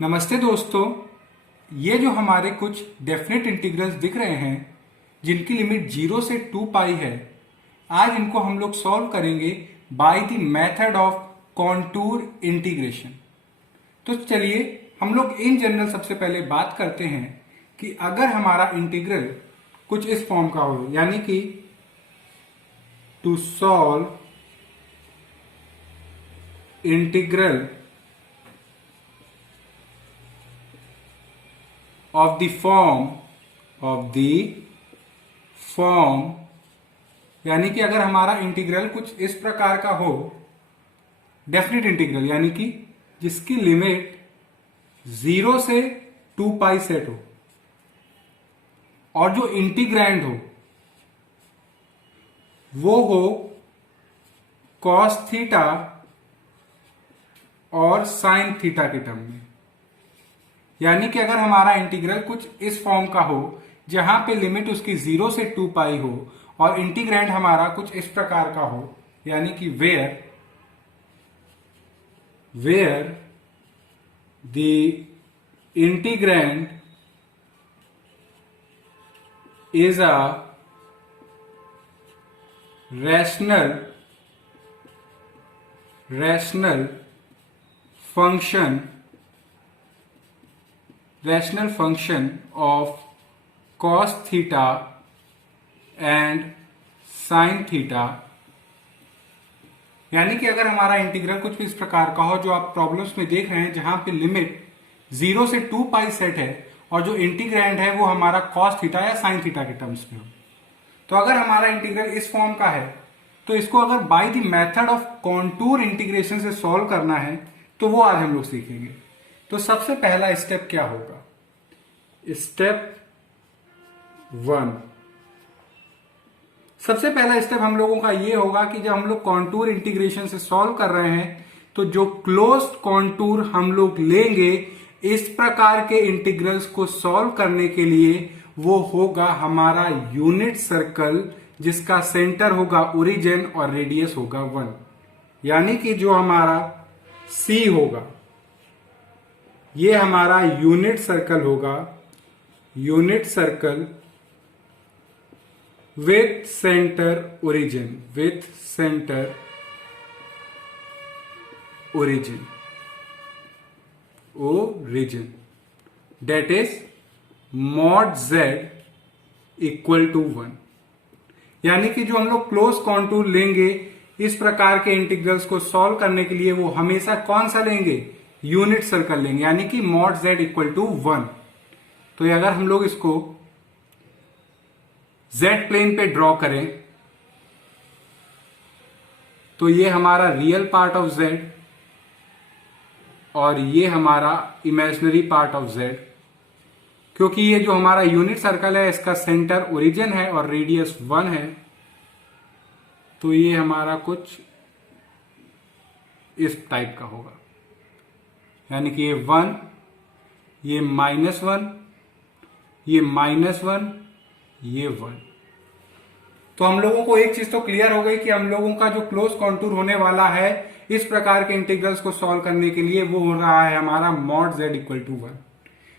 नमस्ते दोस्तों। ये जो हमारे कुछ डेफिनेट इंटीग्रल्स दिख रहे हैं जिनकी लिमिट 0 से 2 पाई है, आज इनको हम लोग सॉल्व करेंगे by the method of contour integration. तो चलिए हम लोग इन जनरल सबसे पहले बात करते हैं कि अगर हमारा इंटीग्रल कुछ इस फॉर्म का हो, यानी कि to solve integral of the form यानी कि अगर हमारा इंटीग्रल कुछ इस प्रकार का हो, डेफिनेट इंटीग्रल यानी कि जिसकी लिमिट 0 से 2 पाई सेट हो और जो इंटीग्रैंड हो वो हो cos थीटा और sin थीटा के टर्म में। यानी कि अगर हमारा इंटीग्रल कुछ इस फॉर्म का हो जहां पे लिमिट उसकी 0 से 2 पाई हो और इंटीग्रैंड हमारा कुछ इस प्रकार का हो, यानी कि where the integrand is a rational function of cos theta and sin theta। यानी कि अगर हमारा इंटीग्रल कुछ इस प्रकार का हो जो आप प्रॉब्लम्स में देख रहे हैं, जहां पे लिमिट 0 से 2 पाई सेट है और जो इंटीग्रैंड है वो हमारा cos थीटा या sin थीटा के टर्म्स में हो। तो अगर हमारा इंटीग्रल इस फॉर्म का है तो इसको अगर by the method of contour integration से सॉल्व करना है तो वो आज हम लोग सीखेंगे। तो सबसे पहला स्टेप क्या होगा? स्टेप 1, सबसे पहला स्टेप हम लोगों का ये होगा कि जब हम लोग कॉन्टूर इंटीग्रेशन से सॉल्व कर रहे हैं तो जो क्लोज्ड कॉन्टूर हम लोग लेंगे इस प्रकार के इंटीग्रल्स को सॉल्व करने के लिए, वो होगा हमारा यूनिट सर्कल जिसका सेंटर होगा ओरिजिन और रेडियस होगा 1। यानी कि जो हमारा C होगा ये हमारा यूनिट सर्कल होगा, unit circle with centre origin that is mod z equal to 1। यानी कि जो हम लोग क्लोज कॉन्टूर लेंगे इस प्रकार के इंटीग्रल्स को सॉल्व करने के लिए वो हमेशा कौन सा लेंगे? यूनिट सर्कल लेंगे, यानी कि mod z इक्वल टू 1। तो ये अगर हम लोग इसको z प्लेन पे ड्रॉ करें तो ये हमारा रियल पार्ट ऑफ z और ये हमारा इमेजिनरी पार्ट ऑफ z। क्योंकि ये जो हमारा यूनिट सर्कल है इसका सेंटर ओरिजिन है और रेडियस 1 है, तो ये हमारा कुछ इस टाइप का होगा। यानी कि ये 1, ये -1, ये -1, ये 1। तो हम लोगों को एक चीज तो क्लियर हो गई कि हम लोगों का जो क्लोज कॉन्टूर होने वाला है इस प्रकार के इंटीग्रल्स को सॉल्व करने के लिए वो हो रहा है हमारा mod z इक्वल टू 1।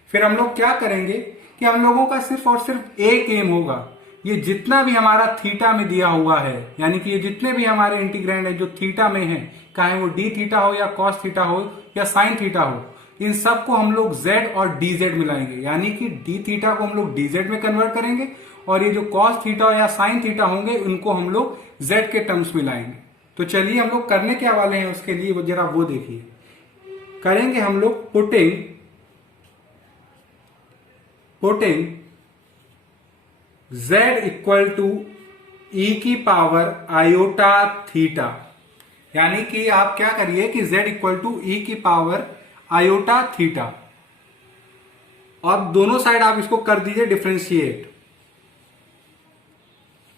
फिर हम लोग क्या करेंगे कि हम लोगों का सिर्फ और सिर्फ एक एम होगा, ये जितना भी हमारा थीटा में दिया हुआ है, यानी कि ये जितने भी हमारे इंटीग्रैंड है जो थीटा में है, चाहे वो डी थीटा हो या cos थीटा हो या sin थीटा हो, इन सबको हम लोग z और dz मिलाएंगे। यानी कि डी थीटा को हम लोग dz में कन्वर्ट करेंगे और ये जो cos थीटा या sin थीटा होंगे उनको हम लोग z के टर्म्स में लाएंगे। तो चलिए हम लोग करने क्या वाले हैं उसके लिए वो जरा वो देखिए। करेंगे हम लोग putting z equal to e की पावर आयोटा थीटा। यानी कि आप क्या करिए कि z इक्वल टू e की पावर आयोटा थीटा और दोनों साइड आप इसको कर दीजिए डिफरेंशिएट।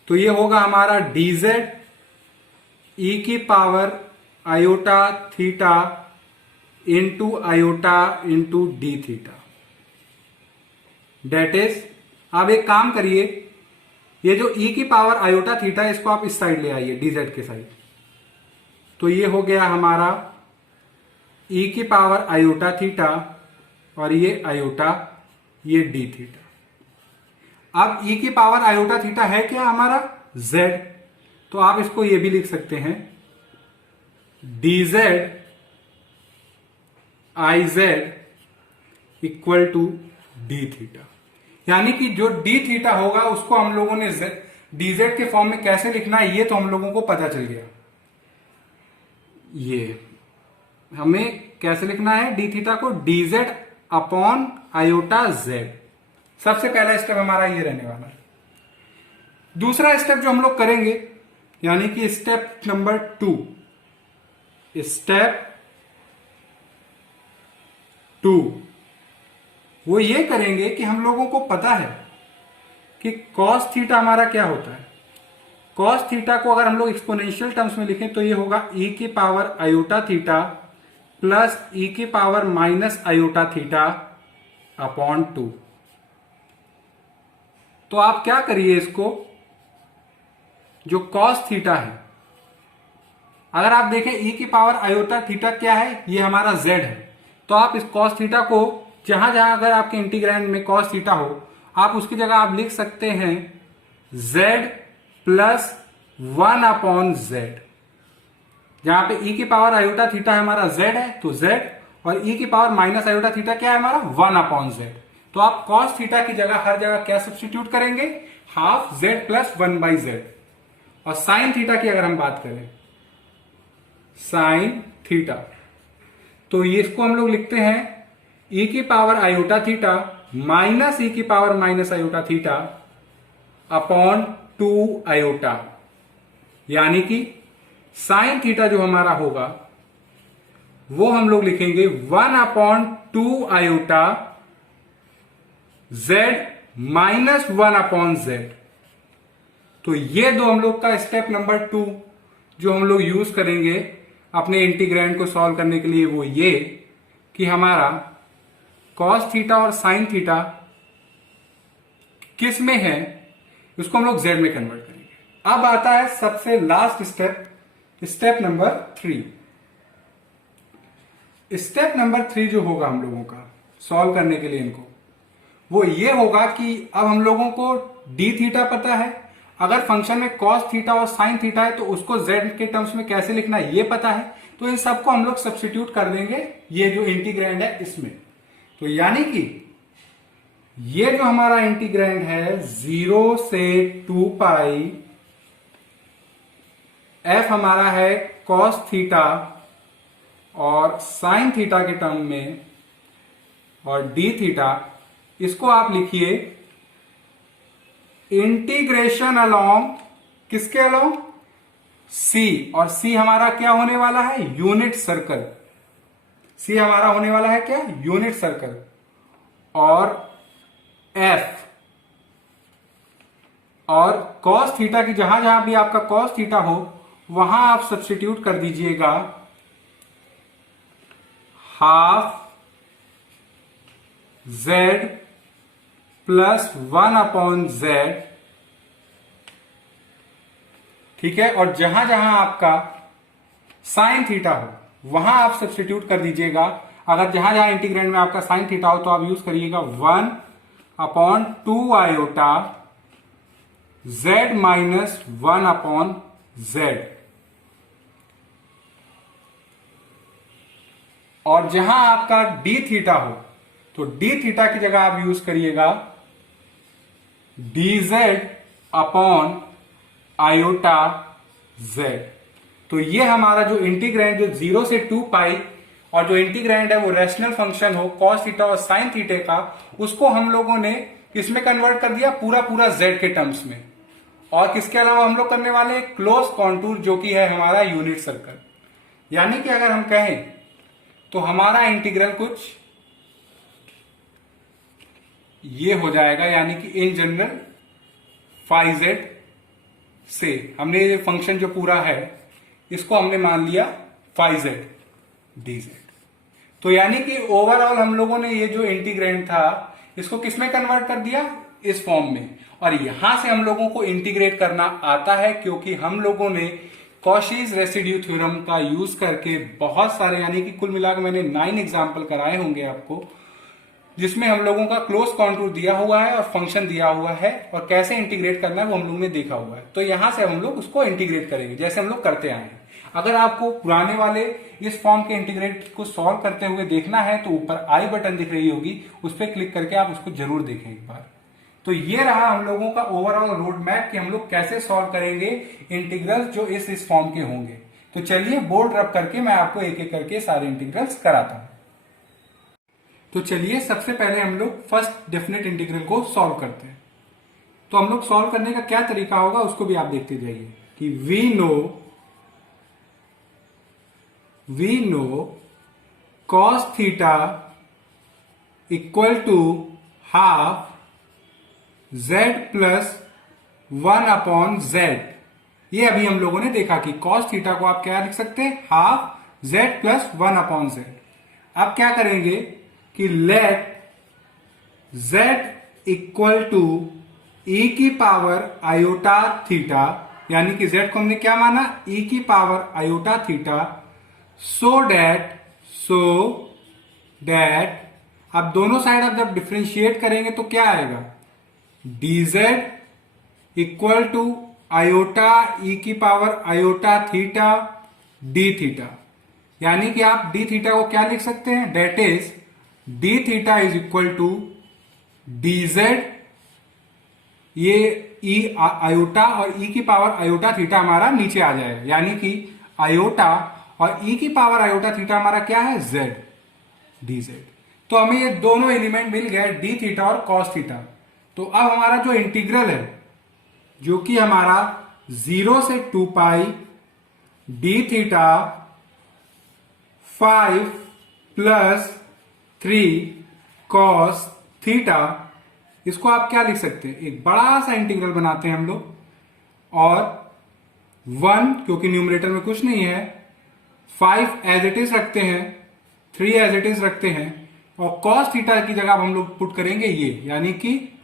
तो ये होगा हमारा dz e की power iota theta into iota into d theta. That is, आप एक काम करिए, ये जो e की पावर आयोटा थीटा इसको आप इस साइड ले आइए dz के साइड। तो ये हो गया हमारा e की पावर आयोटा थीटा और ये आयोटा, ये डी थीटा। अब ई की पावर आयोटा थीटा है क्या हमारा z, तो आप इसको ये भी लिख सकते हैं dz iz equal to d theta. यानी कि जो डी थीटा होगा उसको हम लोगों ने dz के फॉर्म में कैसे लिखना है ये तो हम लोगों को पता चल गया। ये हमें कैसे लिखना है डी थीटा को, dz अपॉन आयोटा z। सबसे पहला स्टेप हमारा ये रहने वाला है। दूसरा स्टेप जो हम लोग करेंगे यानी कि स्टेप नंबर 2, स्टेप 2 वो ये करेंगे कि हम लोगों को पता है कि cos थीटा हमारा क्या होता है। cos थीटा को अगर हम लोग एक्सपोनेंशियल टर्म्स में लिखें तो ये होगा e की power iota theta plus e की power minus iota theta upon 2। तो आप क्या करिए, इसको जो cos थीटा है, अगर आप देखें e की पावर आयोटा थीटा क्या है, ये हमारा z है, तो आप इस cos थीटा को जहां जहां अगर आपके इंटीग्रैंड में cos थीटा हो, आप उसकी जगह आप लिख सकते हैं z प्लस 1 अपॉन z। जहां पे e की पावर आयोटा थीटा हमारा z है तो z, और e की पावर माइनस आयोटा थीटा क्या है हमारा 1 अपॉन z। तो आप cos थीटा की जगह हर जगह क्या सब्स्टिट्यूट करेंगे, half z plus 1 by z। और साइन थीटा की अगर हम बात करें, साइन थीटा, तो ये इसको हम लोग लिखते हैं e की power iota theta minus e की power minus iota theta upon 2 iota. यानी कि साइन थीटा जो हमारा होगा वो हम लोग लिखेंगे 1 upon 2 iota z minus 1 upon z। तो ये दो हम लोग का स्टेप नंबर 2 जो हम लोग यूज करेंगे अपने इंटीग्रैंड को सॉल्व करने के लिए, वो ये कि हमारा cos थीटा और साइन थीटा किस में है, उसको हम लोग z में कन्वर्ट करेंगे। अब आता है सबसे last step, step number 3। Step number 3 जो होगा हम लोगों का सॉल्व करने के लिए इनको, वो ये होगा कि अब हम लोगों को डी थीटा पता है, अगर फंक्शन में cos थीटा और साइन थीटा है तो उसको z के टर्म्स में कैसे लिखना है ये पता है, तो इन सबको हम लोग सब्स्टिट्यूट कर देंगे ये जो इंटीग्रैंड है इसमें। तो यानी कि ये जो हमारा इंटीग्रैंड है 0 से 2 पाई f हमारा है cos थीटा और साइन थीटा के टर्म में, और डी थीटा, इसको आप लिखिए इंटीग्रेशन अलोंग, किसके अलोंग, c। और c हमारा क्या होने वाला है, यूनिट सर्कल। c हमारा होने वाला है क्या, यूनिट सर्कल। और f और cos थीटा की जहां जहां भी आपका cos थीटा हो वहां आप सब्स्टिट्यूट कर दीजिएगा half z plus 1 upon z। ठीक है, और जहां जहां आपका साइन थीटा हो वहां आप सब्स्टिट्यूट कर दीजिएगा। अगर जहां जहां इंटीग्रैंड में आपका साइन थीटा हो तो आप यूज करिएगा 1 upon 2 iota z minus 1 upon z। और जहां आपका डी थीटा हो तो डी थीटा की जगह आप यूज करिएगा dz अपॉन आयोटा z। तो ये हमारा जो इंटीग्रैंड जो 0 से 2 पाई और जो इंटीग्रैंड है वो रैशनल फंक्शन हो cos थीटा और साइन थीटे का, उसको हम लोगों ने इसमें कन्वर्ट कर दिया पूरा पूरा z के टर्म्स में। और किसके अलावा हम लोग करने वाले हैं क्लोज कॉन्टूर जो कि है हमारा यूनिट सर्कल। यानी कि अगर हम कहें तो हमारा इंटीग्रल कुछ ये हो जाएगा, यानी कि इन जनरल फाई जेड से हमने ये फंक्शन जो पूरा है इसको हमने मान लिया फाई जेड डी जेड। तो यानी कि ओवरऑल हम लोगों ने ये जो इंटीग्रेंड था इसको किसमें कन्वर्ट कर दिया, इस फॉर्म में। और यहां से हम लोगों को इंटीग्रेट करना आता है क्योंकि हम लोगों ने कॉशीज रेसिड्यू थ्योरम का यूज करके बहुत सारे, यानी कि कुल मिलाकर मैंने 9 एग्जाम्पल कराए होंगे आपको, जिसमें हम लोगों का क्लोज कॉन्टूर दिया हुआ है और फंक्शन दिया हुआ है और कैसे इंटीग्रेट करना है वो हम लोग ने देखा हुआ है। तो यहां से हम लोग उसको इंटीग्रेट करेंगे जैसे हम लोग करते आए हैं। अगर आपको पुराने वाले इस फॉर्म के इंटीग्रेट को सॉल्व करते हुए देखना है तो ऊपर आई बटन दिख रही होगी, उस पर क्लिक करके आप उसको जरूर देखें एक बार। तो ये रहा हम लोगों का ओवरऑल रोड मैप कि हम लोग कैसे सॉल्व करेंगे इंटीग्रल्स जो इस फॉर्म के होंगे। तो चलिए बोर्ड रब करके मैं आपको एक एक करके सारे इंटीग्रल्स कराता हूं। तो चलिए सबसे पहले हम लोग फर्स्ट डेफिनेट इंटीग्रल को सॉल्व करते हैं। तो हम लोग सॉल्व करने का क्या तरीका होगा उसको भी आप देखते जाइए कि we know cos theta equal to half z plus 1/z। ये अभी हम लोगों ने देखा कि cos थीटा को आप क्या लिख सकते हैं, हाफ z प्लस 1/z। अब क्या करेंगे कि let z equal to e की पावर आयोटा थीटा, यानी कि z को हमने क्या माना, e की power iota theta, so that अब दोनों साइड आप जब डिफ्रेंशिएट करेंगे तो क्या आएगा, dz equal to iota e की power iota theta d theta. यानी कि आप d थीटा को क्या लिख सकते हैं, that is d theta is equal to dz, ये e आयोटा और e की पावर आयोटा थीटा हमारा नीचे आ जाएगा, यानी कि आयोटा और e की पावर आयोटा थीटा हमारा क्या है, z dz। तो हमें ये दोनों एलिमेंट मिल गए d थीटा और cos थीटा। तो अब हमारा जो इंटीग्रल है जो कि हमारा 0 से 2 पाई d theta 5 plus 3 cos theta, इसको आप क्या लिख सकते हैं, एक बड़ा सा इंटीग्रल बनाते हैं हम लोग, और 1 क्योंकि न्यूमरेटर में कुछ नहीं है, 5 एज इट इज रखते हैं, 3 एज इट इज रखते हैं, और cos थीटा की जगह हम लोग पुट करेंगे ये, यानी कि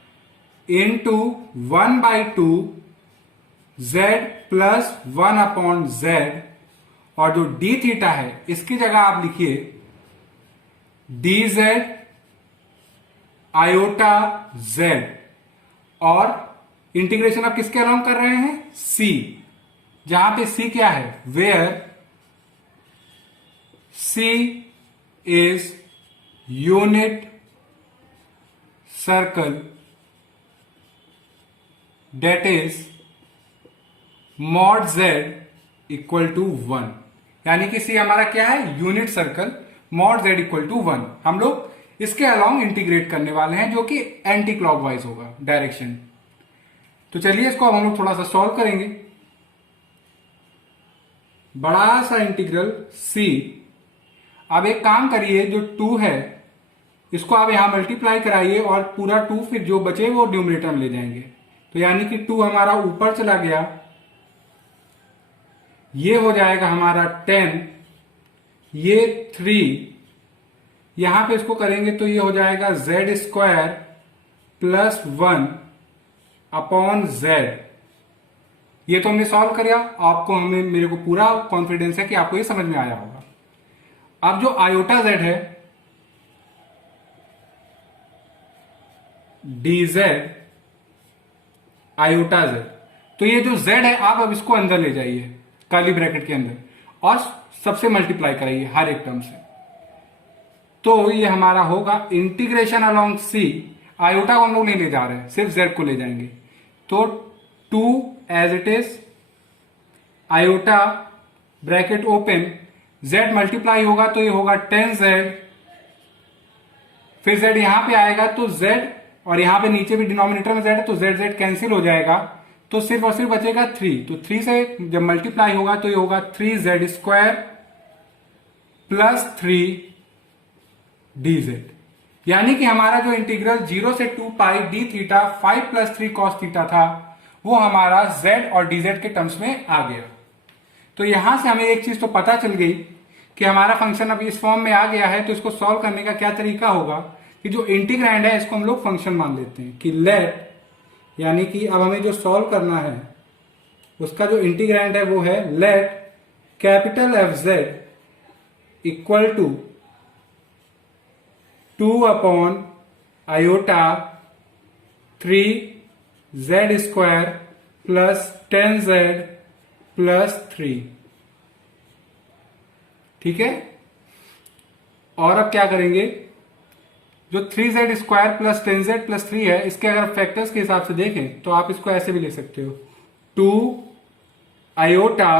इंटू 1/2 z प्लस 1/z, और जो d थीटा है इसकी जगह आप लिखिए dz आयोटा z, और इंटीग्रेशन आप किसके अलाउंग कर रहे हैं, c, जहां पे c क्या है, where c is unit circle that is mod z equal to 1, यानी कि c हमारा क्या है, unit circle, mod z equal to 1। हम लोग इसके अलाउंग इंटीग्रेट करने वाले हैं जो कि एंटी क्लॉकवाइज होगा डायरेक्शन। तो चलिए इसको अब हम लोग थोड़ा सा सॉल्व करेंगे। बड़ा सा इंटीग्रल c, अब एक काम करिए, जो 2 है इसको आप यहां मल्टीप्लाई कराइए और पूरा 2 फिर जो बचे वो न्यूमरेटर में ले जाएंगे। तो यानी कि 2 हमारा ऊपर चला गया, ये हो जाएगा हमारा 10, ये 3, यहां पे इसको करेंगे तो ये हो जाएगा z स्क्वायर प्लस 1/z। ये तो हमने सॉल्व किया, आपको हमें मेरे को पूरा कॉन्फिडेंस है कि आपको ये समझ में आया होगा। अब जो आयोटा z है, dz आयोटा z, तो ये जो z है आप अब इसको अंदर ले जाइए कर्ली ब्रैकेट के अंदर और सबसे मल्टीप्लाई कराइए हर एक टर्म से। तो ये हमारा होगा इंटीग्रेशन अलोंग c, आयोटा को हम लोग नहीं ले जा रहे हैं, सिर्फ z को ले जाएंगे। तो 2 as it is iota bracket open, z multiply होगा तो ये होगा 10z, फिर z यहां पे आएगा तो z, और यहां पे नीचे भी डिनोमिनेटर में z है तो z कैंसिल हो जाएगा, तो सिर्फ और सिर्फ बचेगा 3। तो 3 से जब मल्टीप्लाई होगा तो ये होगा 3z स्क्वायर प्लस 3 dz, यानी कि हमारा जो इंटीग्रल 0 से 2 पाई d theta 5 plus 3 cos theta था वो हमारा z और dz के टर्म्स में आ गया। तो यहां से हमें एक चीज तो पता चल गई कि हमारा फंक्शन अब इस फॉर्म में आ गया है। तो इसको सॉल्व करने का क्या तरीका होगा कि जो इंटीग्रैंड है इसको हम लोग फंक्शन मान लेते हैं कि लेट, यानी कि अब हमें जो सॉल्व करना है उसका जो इंटीग्रैंड है वो है let capital fz equal to 2/√z iota 3z² plus 10z plus 3। ठीक है, और अब क्या करेंगे, जो 3z² प्लस 10z प्लस 3 है, इसके अगर फैक्टर्स के हिसाब से देखें तो आप इसको ऐसे भी ले सकते हो, 2 iota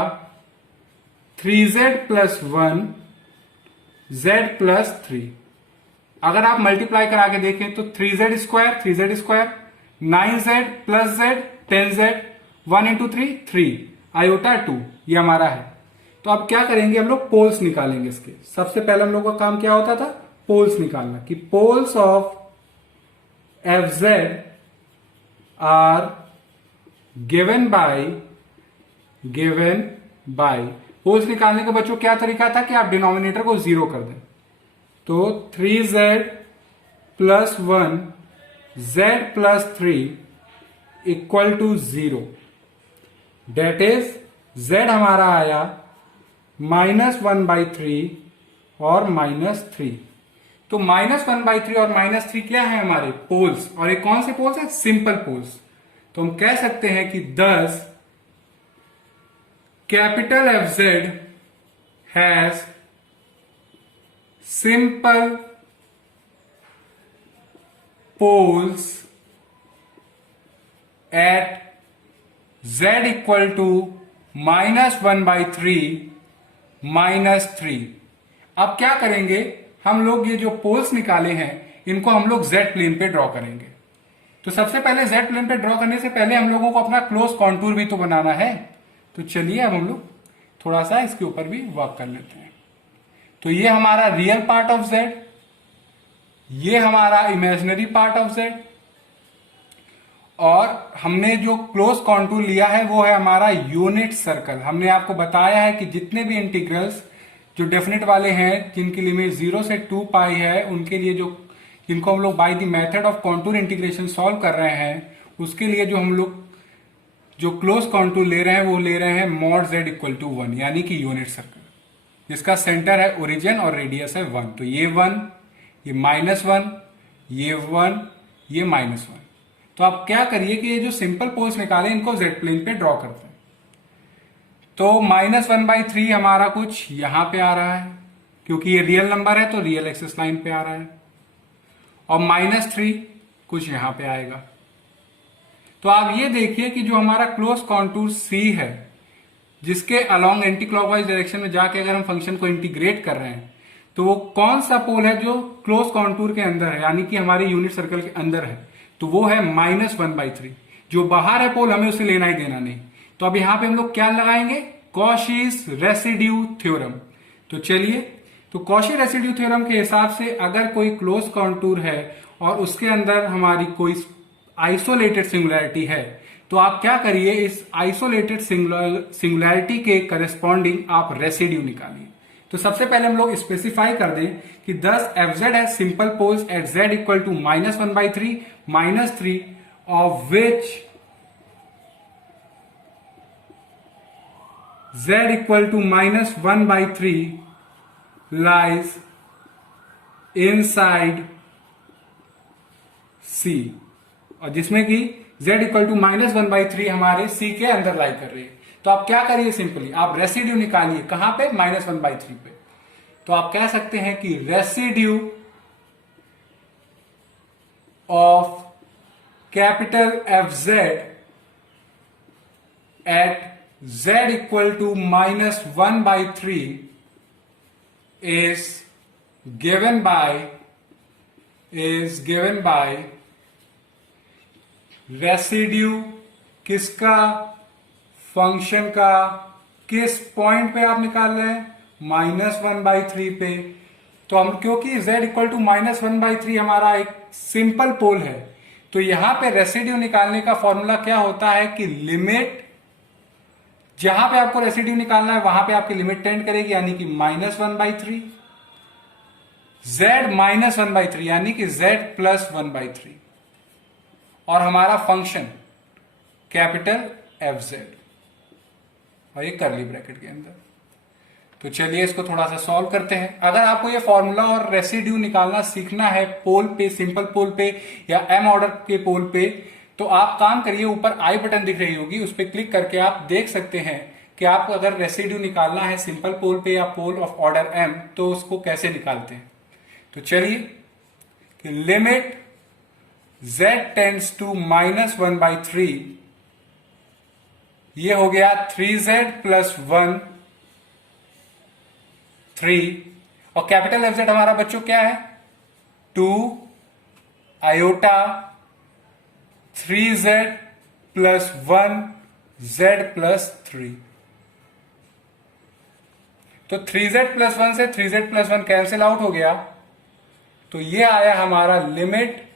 3z plus 1 z plus 3। अगर आप मल्टीप्लाई करा के देखें तो 3z², 9z plus z 10z, 1 into 3 iota 2, ये हमारा है। तो अब क्या करेंगे, हम लोग पोल्स निकालेंगे इसके। सबसे पहले हम लोग का काम क्या होता था, पोल्स निकालना, कि poles of F Z are given by poles निकालने का बच्चों क्या तरीका था कि आप डिनोमिनेटर को 0 कर दें। तो 3z plus 1 z plus 3 equal to 0, that is z हमारा आया -1/3 और -3। तो -1/3 और -3 क्या है हमारे पोल्स, और एक कौन से पोल्स है, सिंपल पोल्स। तो हम कह सकते हैं कि thus capital FZ has simple poles at z equal to -1/3 -3। अब क्या करेंगे, हम लोग ये जो पोल्स निकाले हैं इनको हम लोग z प्लेन पे ड्रॉ करेंगे। तो सबसे पहले z प्लेन पे ड्रॉ करने से पहले हम लोगों को अपना क्लोज कॉन्टूर भी तो बनाना है। तो चलिए अब हम लोग थोड़ा सा इसके ऊपर भी वर्क कर लेते हैं। तो ये हमारा रियल पार्ट ऑफ z, ये हमारा इमेजिनरी पार्ट ऑफ z, और हमने जो क्लोज कॉन्टूर लिया है वो है हमारा यूनिट सर्कल। हमने आपको बताया है कि जितने भी इंटीग्रल्स जो डेफिनेट वाले हैं, जिनकी लिमिट 0 से 2 पाई है, उनके लिए जिनको हम लोग by the method of contour integration solve कर रहे हैं, उसके लिए जो हम लोग जो क्लोज कॉन्टूर ले रहे हैं वो ले रहे हैं mod z इक्वल टू 1, यानी कि यूनिट सर्कल जिसका सेंटर है ओरिजिन और रेडियस है 1। तो ये 1, ये -1, ये 1, ये -1। तो आप क्या करिए कि ये जो सिंपल पोल्स निकाले इनको z प्लेन पे ड्रॉ करते हैं। तो -1/3 हमारा कुछ यहां पे आ रहा है, क्योंकि ये रियल नंबर है तो रियल एक्सिस लाइन पे आ रहा है, और -3 कुछ यहां पे आएगा। तो आप ये देखिए कि जो हमारा क्लोज कॉन्टूर C है, जिसके अलोंग एंटी क्लॉकवाइज डायरेक्शन में जाके अगर हम फंक्शन को इंटीग्रेट कर रहे हैं, तो वो कौन सा पोल है जो क्लोज कॉन्टूर के अंदर है, यानी कि हमारे यूनिट सर्कल के अंदर है, तो वो है -1/3। जो बाहर है पोल हमें उसे लेना ही देना नहीं। तो अब यहां पे हम लोग क्या लगाएंगे, कॉशीज रेसिड्यू थ्योरम। तो चलिए, तो कॉशी रेसिड्यू थ्योरम के हिसाब से अगर कोई क्लोज कॉन्टूर है और उसके अंदर हमारी कोई आइसोलेटेड सिंगुलैरिटी है, तो आप क्या करिए, इस आइसोलेटेड सिंगुलैरिटी के करस्पॉन्डिंग आप रेसिड्यू निकालिए। तो सबसे पहले हम लोग स्पेसिफाई कर दें कि thus fz has simple poles at z equal to -1/3 -3, of which z equal to -1/3 lies inside C, और जिसमें कि z इक्वल टू -1/3 हमारे C के अंदर लाई कर रही है। तो आप क्या करिए, सिंपली आप रेसिड्यू निकालिए, कहां पे, -1/3 पे। तो आप कह सकते हैं कि residue of capital FZ at z equal to -1/3 is given by residue किसका, फंक्शन का, किस पॉइंट पे आप निकाल रहे हैं, -1/3 पे। तो हम, क्योंकि z इक्वल टू -1/3 हमारा एक सिंपल पोल है, तो यहां पे रेसिड्यू निकालने का फॉर्मूला क्या होता है कि लिमिट, जहां पे आपको रेसिड्यू निकालना है वहां पे आपकी लिमिट टेंड करेगी, यानी कि -1/3, z -1/3 यानी कि z प्लस 1/3, और हमारा फंक्शन कैपिटल FZ, और ये करली ब्रैकेट के अंदर। तो चलिए इसको थोड़ा सा सॉल्व करते हैं। अगर आपको ये फॉर्मूला और रेसिड्यू निकालना सीखना है पोल पे, सिंपल पोल पे या एम ऑर्डर के पोल पे, तो आप काम करिए, ऊपर आई बटन दिख रही होगी, उस पर क्लिक करके आप देख सकते हैं कि आपको अगर रेसिड्यू निकालना है सिंपल पोल पे या पोल ऑफ ऑर्डर एम, तो उसको कैसे निकालते हैं। तो चलिए कि लिमिट z टेंड्स टू -1/3, ये हो गया 3z प्लस 1 3, और कैपिटल एफ जेड हमारा बच्चों क्या है 2 iota 3z plus 1 z plus 3। तो 3z प्लस 1 से 3z प्लस 1 कैंसिल आउट हो गया, तो ये आया हमारा लिमिट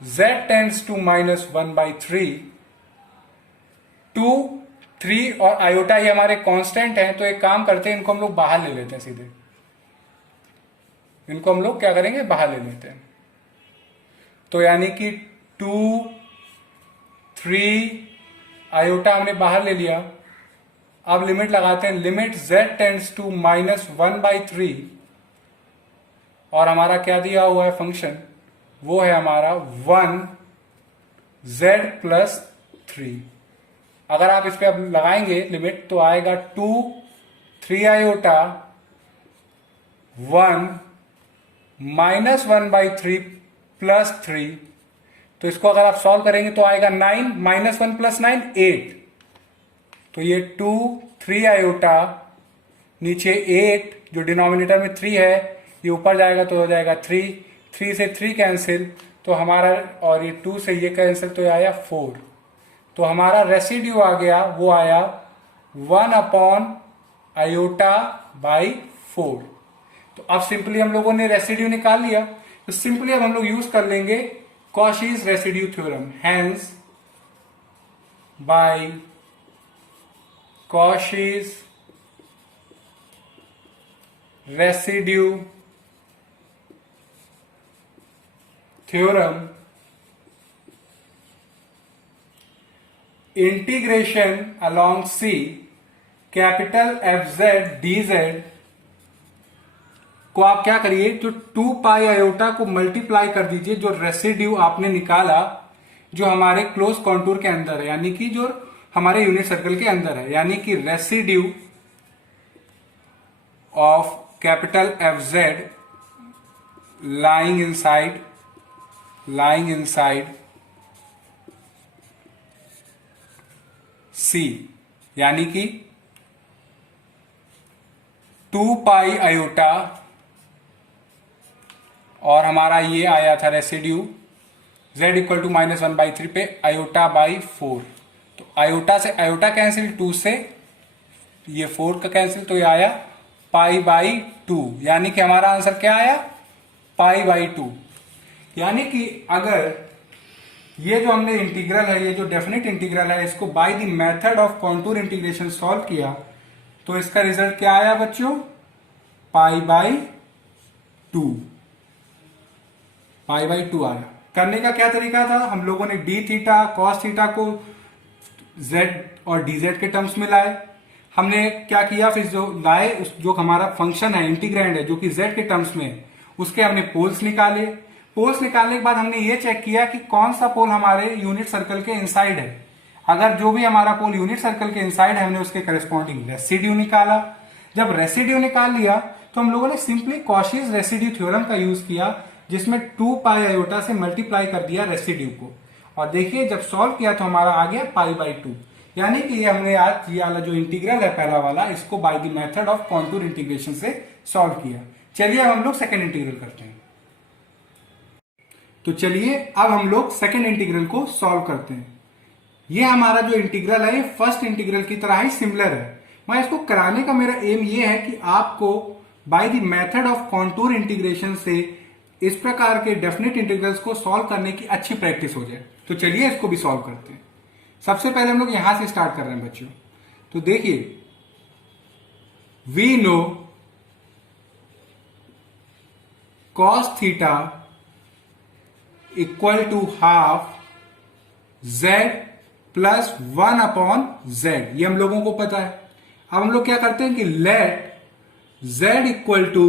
z टेंड्स टू -1/3। 2 3 और आयोटा ये हमारे कांस्टेंट हैं, तो एक काम करते हैं, इनको हम लोग बाहर ले लेते हैं सीधे। इनको हम लोग क्या करेंगे, बाहर ले लेते हैं। तो यानी कि 2 3 आयोटा हमने बाहर ले लिया। अब लिमिट लगाते हैं, लिमिट z टेंड्स टू -1/3, और हमारा क्या दिया हुआ है फंक्शन, वो है हमारा 1 z प्लस 3। अगर आप इस पे अब लगाएंगे लिमिट, तो आएगा 2 3 आयोटा 1 -1/3 प्लस 3। तो इसको अगर आप सॉल्व करेंगे तो आएगा 9 -1 प्लस 9 8। तो ये 2 3 आयोटा नीचे 8, जो डिनोमिनेटर में 3 है ये ऊपर जाएगा तो हो जाएगा 3, 3 से 3 कैंसिल, तो हमारा, और ये 2 से ये कैंसिल, तो ये आया 4। तो हमारा रेसिड्यू आ गया, वो आया 1/आयोटा/4। तो अब सिंपली हम लोगों ने रेसिड्यू निकाल लिया, तो सिंपली अब हम लोग यूज कर लेंगे Cauchy's residue theorem. Hence by Cauchy's residue theorem, integration along C, capital FZ dz को आप क्या करिए, जो 2 पाई आयोटा को मल्टीप्लाई कर दीजिए, जो रेसिड्यू आपने निकाला जो हमारे क्लोज कॉन्टूर के अंदर है, यानी कि जो हमारे यूनिट सर्कल के अंदर है, यानी कि residue of capital FZ lying inside C, यानी कि 2 पाई आयोटा, और हमारा ये आया था रेसिड्यू z इक्वल टू -1/3 पे आयोटा/4। तो आयोटा से आयोटा कैंसिल, 2 से ये 4 का कैंसिल, तो ये आया π/2, यानी कि हमारा आंसर क्या आया π/2। यानी कि अगर ये जो हमने इंटीग्रल है, ये जो डेफिनेट इंटीग्रल है, इसको by the method of contour integration solve किया, तो इसका रिजल्ट क्या आया बच्चों, π/2 आया। करने का क्या तरीका था, हम लोगों ने डी थीटा कॉस थीटा को z और dz के टर्म्स में लाए। हमने क्या किया, फिर जो लाए जो हमारा फंक्शन है इंटीग्रैंड है जो कि z के टर्म्स में, उसके हमने पोल्स निकाले। पोल्स निकालने के बाद हमने ये चेक किया कि कौन सा पोल हमारे यूनिट सर्कल के इनसाइड है। अगर जो भी हमारा पोल यूनिट सर्कल के इनसाइड है, हमने उसके करस्पॉन्डिंग रेसिड्यू निकाला। जब रेसिड्यू निकाल लिया, तो हम लोगों ने सिंपली कॉशीज रेसिड्यू थ्योरम का यूज किया, जिसमें 2 पाई आयोटा से मल्टीप्लाई कर दिया रेसिड्यू को, और देखिए जब सॉल्व किया तो हमारा आ गया π/2। यानी कि ये हमने आज ये वाला जो इंटीग्रल है पहला वाला, इसको by the method of contour integration से सॉल्व किया। चलिए अब हम लोग सेकेंड इंटीग्रल करते हैं। तो चलिए अब हम लोग सेकेंड इंटीग्रल को सॉल्व करते हैं। ये हमारा जो इंटीग्रल है, ये फर्स्ट इंटीग्रल की तरह ही सिमिलर है। मैं इसको कराने का मेरा एम ये है कि आपको by the method of contour integration से इस प्रकार के डेफिनेट इंटीग्रल्स को सॉल्व करने की अच्छी प्रैक्टिस हो जाए। तो चलिए इसको भी सॉल्व करते हैं। सबसे पहले हम लोग यहां से स्टार्ट कर रहे हैं बच्चों। तो देखिए, we know cos theta equal to half z plus 1/z, ये हम लोगों को पता है। अब हम लोग क्या करते हैं कि let z equal to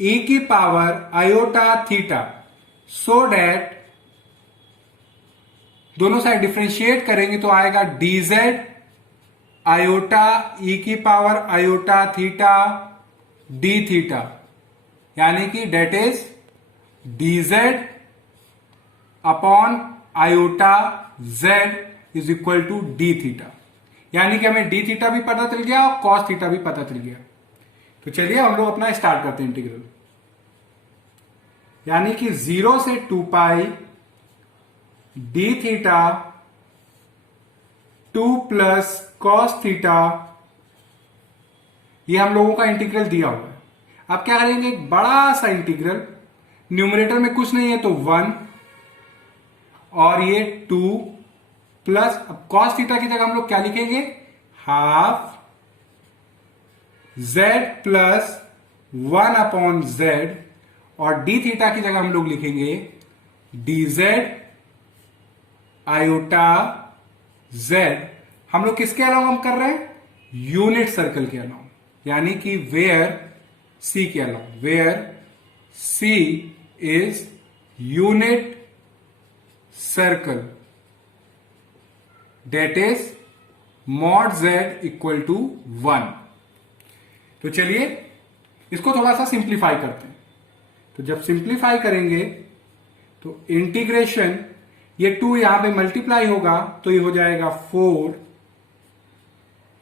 e की power iota theta, so that दोनों साइड डिफ्रेंशिएट करेंगे तो आएगा dz आयोटा e की power iota theta d theta, यानी कि that is dz upon iota z is equal to d theta, यानी कि हमें d थीटा भी पता चल गया और cos थीटा भी पता चल गया। तो चलिए हम लोग अपना स्टार्ट करते हैं इंटीग्रल, यानी कि 0 से 2 पाई d theta 2 plus cos theta, ये हम लोगों का इंटीग्रल दिया हुआ है। अब क्या करेंगे, एक बड़ा सा इंटीग्रल, न्यूमरेटर में कुछ नहीं है तो 1 और ये 2 प्लस, अब कॉस थीटा की जगह हम लोग क्या लिखेंगे, half z plus 1 upon z, और d थीटा की जगह हम लोग लिखेंगे dz आयोटा z। हम लोग किसके अलावा हम कर रहे हैं, यूनिट सर्कल के अलावा, यानी कि वेयर c के अलावा, where c is unit circle that is mod z equal to 1। तो चलिए इसको थोड़ा सा सिंप्लीफाई करते हैं। तो जब सिंप्लीफाई करेंगे तो इंटीग्रेशन, ये 2 यहां पे मल्टीप्लाई होगा तो ये हो जाएगा 4,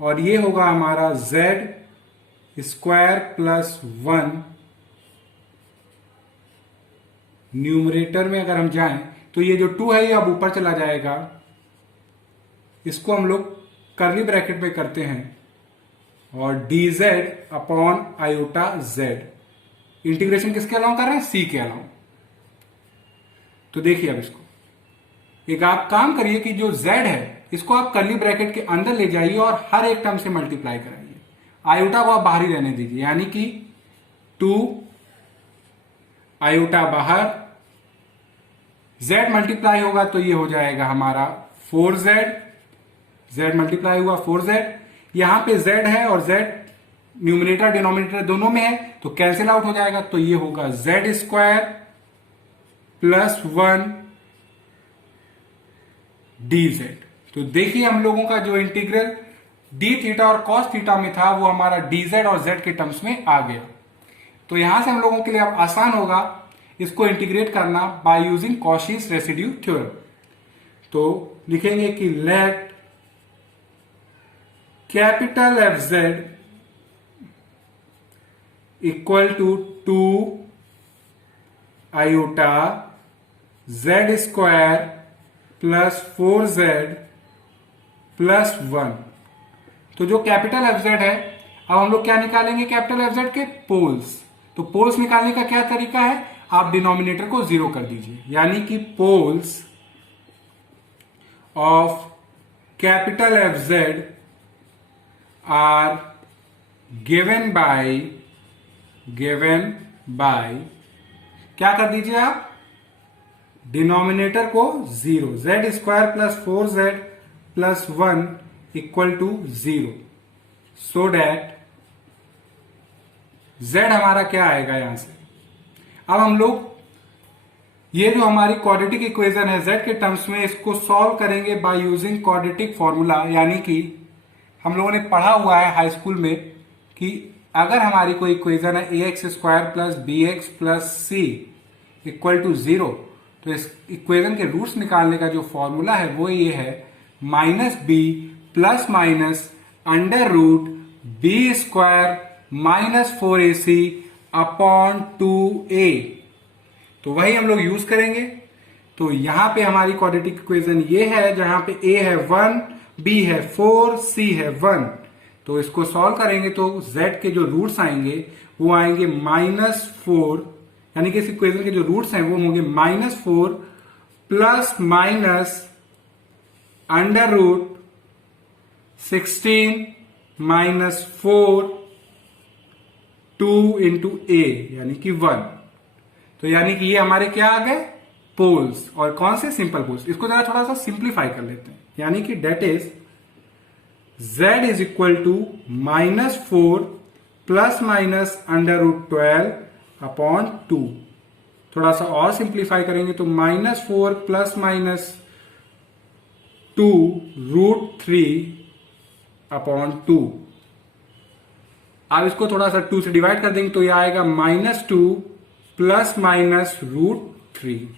और ये होगा हमारा z स्क्वायर प्लस 1। न्यूमरेटर में अगर हम जाएं तो ये जो 2 है ये अब ऊपर चला जाएगा, इसको हम लोग कर्ली ब्रैकेट में करते हैं, और dz upon iota z। Integration किसके अलावा कर रहे हैं, c के अलावा। तो देखिए अब इसको एक आप काम करिए कि जो z है इसको आप कर्ली ब्रैकेट के अंदर ले जाइए और हर एक टर्म से मल्टीप्लाई कराइए, आयोटा को आप बाहर ही रहने दीजिए, यानी कि 2 आयोटा बाहर, z मल्टीप्लाई होगा तो ये हो जाएगा हमारा 4z, z मल्टीप्लाई हुआ 4z, यहां पे z है और z न्यूमरेटर डिनोमिनेटर दोनों में है तो कैंसिल आउट हो जाएगा, तो ये होगा z स्क्वायर प्लस 1 dz। तो देखिए हम लोगों का जो इंटीग्रल d थीटा और cos थीटा में था वो हमारा dz और z के टर्म्स में आ गया। तो यहां से हम लोगों के लिए अब आसान होगा इसको इंटीग्रेट करना by using Cauchy's residue theorem. तो लिखेंगे कि let capital Fz equal to 2 iota z square plus 4z plus 1। तो जो कैपिटल Fz है, अब हम लोग क्या निकालेंगे, कैपिटल Fz के पोल्स। तो पोल्स निकालने का क्या तरीका है, आप डिनोमिनेटर को 0 कर दीजिए, यानी कि poles of capital Fz are given by क्या कर दीजिए आप, डिनोमिनेटर को 0, z square plus 4z plus 1 equal to 0, so that z हमारा क्या आएगा यहां से। अब हम लोग ये जो हमारी क्वाड्रेटिक इक्वेशन है z के टर्म्स में, इसको सॉल्व करेंगे बाय यूजिंग क्वाड्रेटिक फॉर्मूला, यानी कि हम लोगों ने पढ़ा हुआ है हाई स्कूल में कि अगर हमारी कोई इक्वेशन है ax square plus bx plus c equal to 0, तो इस इक्वेशन के रूट्स निकालने का जो फॉर्मूला है वो ये है minus B plus minus under root B square minus 4ac upon 2a। तो वही हम लोग यूज करेंगे। तो यहां पे हमारी क्वाड्रेटिक इक्वेशन ये है, जहां पे a है 1, b है 4, c है 1। तो इसको सॉल्व करेंगे तो z के जो रूट्स आएंगे वो आएंगे -4, यानी कि इस इक्वेशन के जो रूट्स हैं वो होंगे -4 plus minus under root 16 minus 4 2 into a, यानी कि 1। तो यानी कि ये हमारे क्या आ गए, पोल्स। और कौन से, सिंपल पोल्स। इसको जरा थोड़ा सा सिंप्लीफाई कर लेते हैं, यानी कि that is z is equal to -4 plus minus √12/2। थोड़ा सा और सिंप्लीफाई करेंगे तो -4 प्लस माइनस 2√3/2। अब इसको थोड़ा सा 2 से डिवाइड कर देंगे तो यह आएगा -2 प्लस माइनस √3।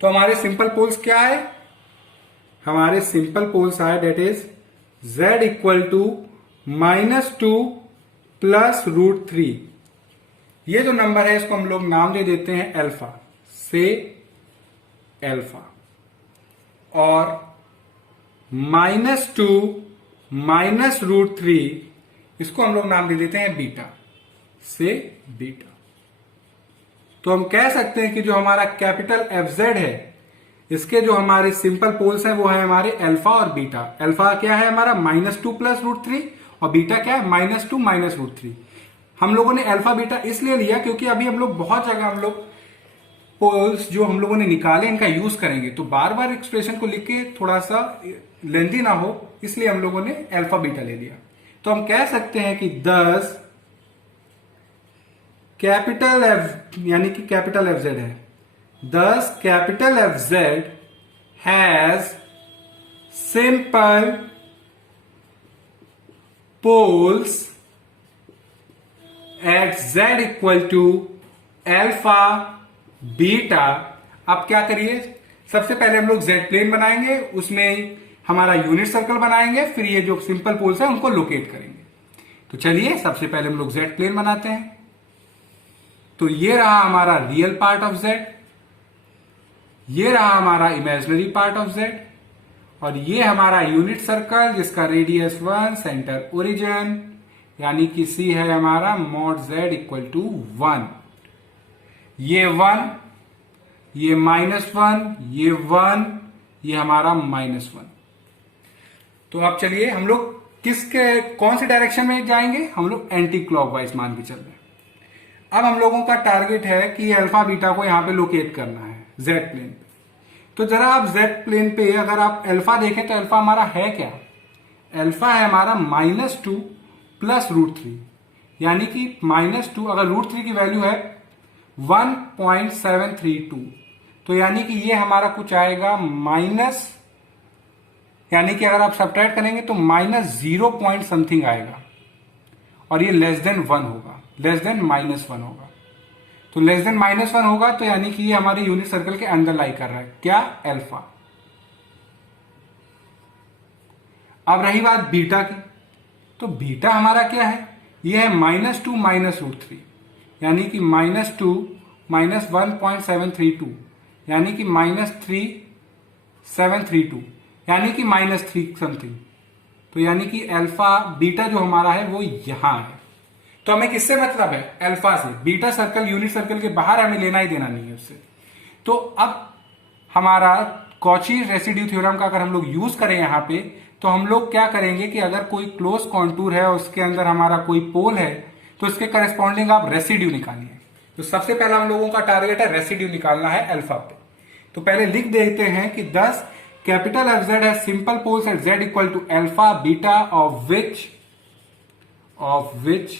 तो हमारे सिंपल पोल्स क्या है? हमारे सिंपल पोल्स आए that is z equal to -2 plus √3। ये जो नंबर है इसको हम लोग नाम दे देते हैं अल्फा, से अल्फा। और -2 माइनस √3 इसको हम लोग नाम दे देते हैं बीटा, से बीटा। तो हम कह सकते हैं कि जो हमारा कैपिटल FZ है इसके जो हमारे सिंपल पोल्स हैं वो है हमारे अल्फा और बीटा। अल्फा क्या है हमारा -2 प्लस √3 और बीटा क्या है -2 माइनस √3। हम लोगों ने अल्फा बीटा इसलिए लिया क्योंकि अभी हम लोग बहुत जगह हम लोग पोल्स जो हम लोगों ने निकाले इनका यूज करेंगे, तो बार बार एक्सप्रेशन को लिख के थोड़ा सा लेंदी ना हो, इसलिए हम लोगों ने अल्फा बीटा ले लिया। तो हम कह सकते हैं कि 10 कैपिटल एफ यानी कि कैपिटल FZ है, 10 capital FZ has simple poles at Z equal to alpha beta. अब क्या करिए, सबसे पहले हम लोग Z प्लेन बनाएंगे, उसमें हमारा यूनिट सर्कल बनाएंगे, फिर ये जो सिंपल पोल्स है उनको लोकेट करेंगे। तो चलिए सबसे पहले हम लोग Z प्लेन बनाते हैं। तो ये रहा हमारा रियल पार्ट ऑफ Z, ये रहा हमारा इमेजिनरी पार्ट ऑफ Z, और ये हमारा यूनिट सर्कल जिसका रेडियस 1, सेंटर ओरिजिन यानी कि C है हमारा mod Z इक्वल टू 1। ये 1, ये -1, ये 1, ये हमारा -1। तो अब चलिए हम लोग कौन सी डायरेक्शन में जाएंगे? हम लोग एंटी क्लॉकवाइज मान के चल रहे हैं। अब हम लोगों का टारगेट है कि अल्फा बीटा को यहां पे लोकेट करना है Z प्लेन पे। तो जरा आप Z प्लेन पे अगर आप अल्फा देखें तो अल्फा हमारा है क्या? अल्फा है हमारा -2 प्लस √3, यानी कि -2 अगर √3 की वैल्यू है 1.732, तो यानी कि ये हमारा कुछ आएगा माइनस, यानी कि अगर आप सब्ट्रैक्ट करेंगे तो -0 पॉइंट समथिंग आएगा, और ये लेस देन 1 होगा, लेस देन -1 होगा। तो लेस देन -1 होगा तो यानी कि ये हमारे यूनिट सर्कल के अंदर लाई कर रहा है क्या? अल्फा। अब रही बात बीटा की, तो बीटा हमारा क्या है? ये है -2 माइनस √3, यानी कि -2 माइनस 1.732, यानी कि -3732, यानी कि -3 समथिंग। तो यानी कि अल्फा बीटा जो हमारा है वो यहां है। तो हमें किससे मतलब है? अल्फा से। बीटा सर्कल यूनिट सर्कल के बाहर हमें लेना ही देना नहीं है उससे। तो अब हमारा कॉची रेसिड्यू थ्योरम का अगर हम लोग यूज करें यहां पे, तो हम लोग क्या करेंगे कि अगर कोई क्लोज कॉन्टूर है उसके अंदर हमारा कोई पोल है तो इसके करस्पॉन्डिंग आप रेसिड्यू निकालिए। तो सबसे पहला हम लोगों का टारगेट है रेसिड्यू निकालना है अल्फा पे। तो पहले लिख देते हैं कि 10 कैपिटल FZ है simple poles at Z equal to alpha beta of which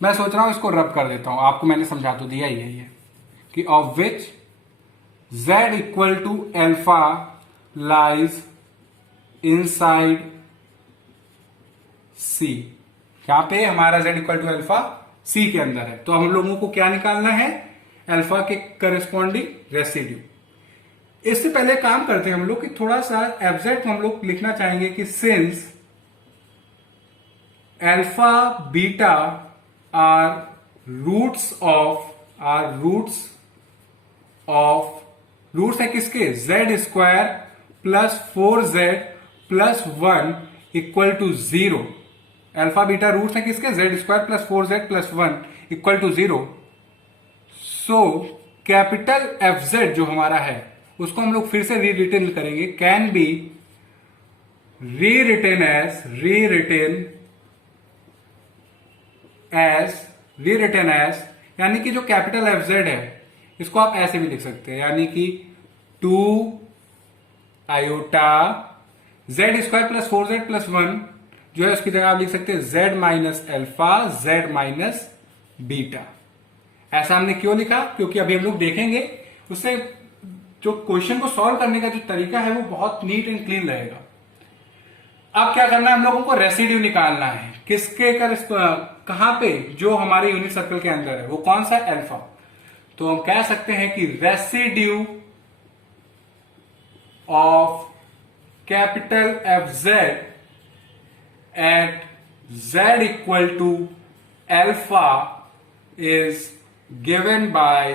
मैं सोच रहा हूं इसको रब कर देता हूं, आपको मैंने समझा तो दिया ही है ये कि of which Z equal to alpha lies inside C। यहां पे हमारा Z equal to alpha C के अंदर है। तो हम लोगों को क्या निकालना है? अल्फा के करस्पॉन्डिंग रेसिड्यू। इससे पहले काम करते हैं हम लोग कि थोड़ा सा FZ को हम लोग लिखना चाहेंगे कि since alpha beta are roots है किसके? Z² plus 4Z plus 1 equal to 0। Alpha beta roots है किसके? Z² plus 4Z plus 1 equal to 0। So capital FZ जो हमारा है उसको हम लोग फिर से रीरिटेन करेंगे, कैन बी रीरिटेन एज यानी कि जो कैपिटल FZ है इसको आप ऐसे भी लिख सकते हैं, यानी कि 2 iota Z² plus 4Z plus 1 जो है उसकी जगह आप लिख सकते हैं z minus alpha z minus beta. ऐसा हमने क्यों लिखा, क्योंकि अभी हम लोग देखेंगे उससे जो क्वेश्चन को सॉल्व करने का जो तरीका है वो बहुत नीट एंड क्लीन रहेगा। अब क्या करना है, हम लोगों को रेसिड्यू निकालना है किसके कहां पे, जो हमारे यूनिट सर्कल के अंदर है, वो कौन सा, अल्फा। तो हम कह सकते हैं कि residue of capital F Z at z equal to alpha is given by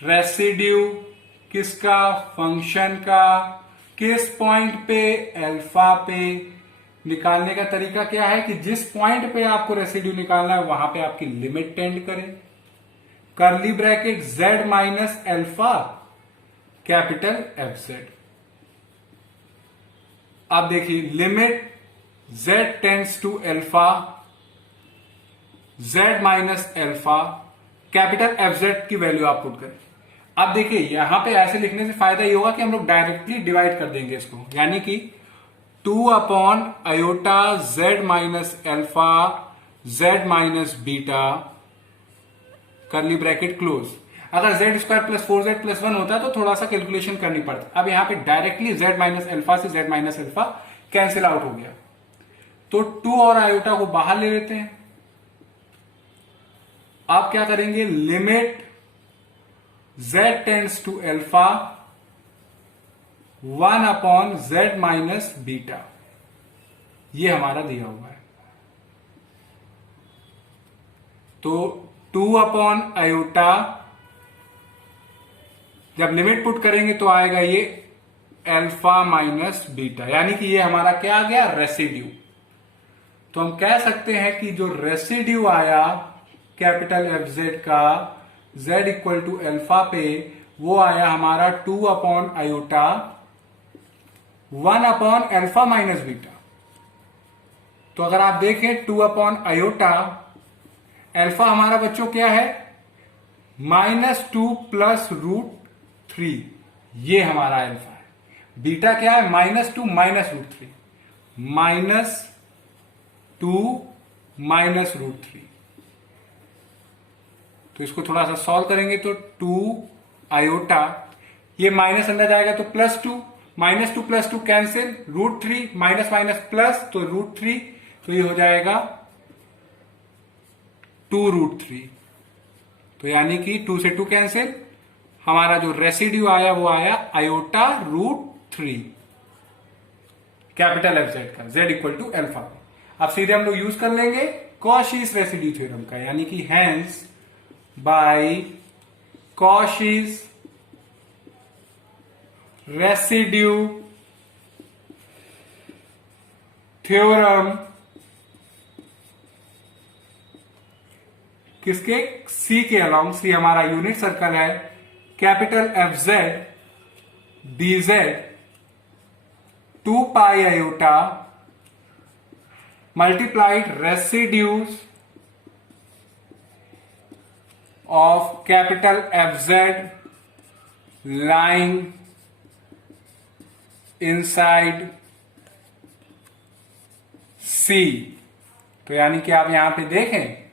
residue किसका, फंक्शन का, किस पॉइंट पे, अल्फा पे। निकालने का तरीका क्या है कि जिस पॉइंट पे आपको रेसिड्यू निकालना है वहां पे आपकी लिमिट टेंड करें, curly bracket z minus alpha capital F Z. अब देखिए limit z tends to alpha z minus alpha capital F Z की वैल्यू आप पुट करें। अब देखिए यहां पे ऐसे लिखने से फायदा ये होगा कि हम लोग डायरेक्टली डिवाइड कर देंगे इसको, यानी कि 2 upon iota z minus alpha z minus beta curly bracket close. अगर z square plus 4z plus 1 होता तो थोड़ा सा कैलकुलेशन करनी पड़ती। अब यहां पे डायरेक्टली z माइनस अल्फा से z minus alpha cancel out हो गया, तो 2 और आयोटा को बाहर ले लेते हैं। आप क्या करेंगे, limit z tends to alpha 1 upon z minus beta, ये हमारा दिया हुआ है। तो 2 अपॉन आयोटा जब लिमिट पुट करेंगे तो आएगा ये अल्फा माइनस बीटा, यानी कि ये हमारा क्या आ गया, रेसिड्यू। तो हम कह सकते हैं कि जो रेसिड्यू आया कैपिटल एफ जेड का z इक्वल टू अल्फा पे, वो आया हमारा 2 upon iota 1 upon alpha minus beta. तो अगर आप देखें 2 अपॉन आयोटा, अल्फा हमारा बच्चों क्या है, -2 प्लस √3, ये हमारा अल्फा है। बीटा क्या है, -2 माइनस √3, -2 माइनस √3। तो इसको थोड़ा सा सॉल्व करेंगे तो 2 आयोटा, ये माइनस अंदर जाएगा तो +2, -2 plus 2 cancel, √3 minus minus plus तो √3, तो ये हो जाएगा 2√3। तो यानी कि 2 से 2 कैंसिल, हमारा जो रेसिड्यू आया वो आया आयोटा √3 कैपिटल एफ जेड का, z इक्वल टू अल्फा। अब सीधे हम लोग यूज कर लेंगे कॉशीज रेसिड्यू थ्योरम का, यानी कि hence by Cauchy's residue theorem किसके, सी के अलाउंग, सी हमारा यूनिट सर्कल है, capital F Z D Z 2 pi iota multiplied residues of capital FZ lying inside C। तो यानी कि आप यहां पे देखें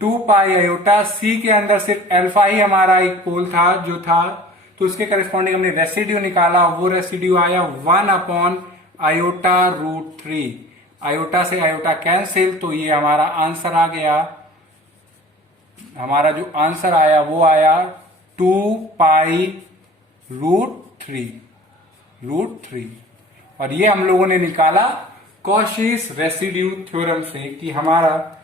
2 पाई आयोटा, C के अंदर सिर्फ अल्फा ही हमारा एक पोल था जो था, तो उसके करस्पॉन्डिंग हमने रेसिड्यू निकाला, वो रेसिड्यू आया 1 अपॉन आयोटा √3। आयोटा से आयोटा कैंसिल, तो ये हमारा आंसर आ गया। हमारा जो आंसर आया वो आया 2 पाई √3, और ये हम लोगों ने निकाला कॉशीज रेसिड्यू थ्योरम से कि हमारा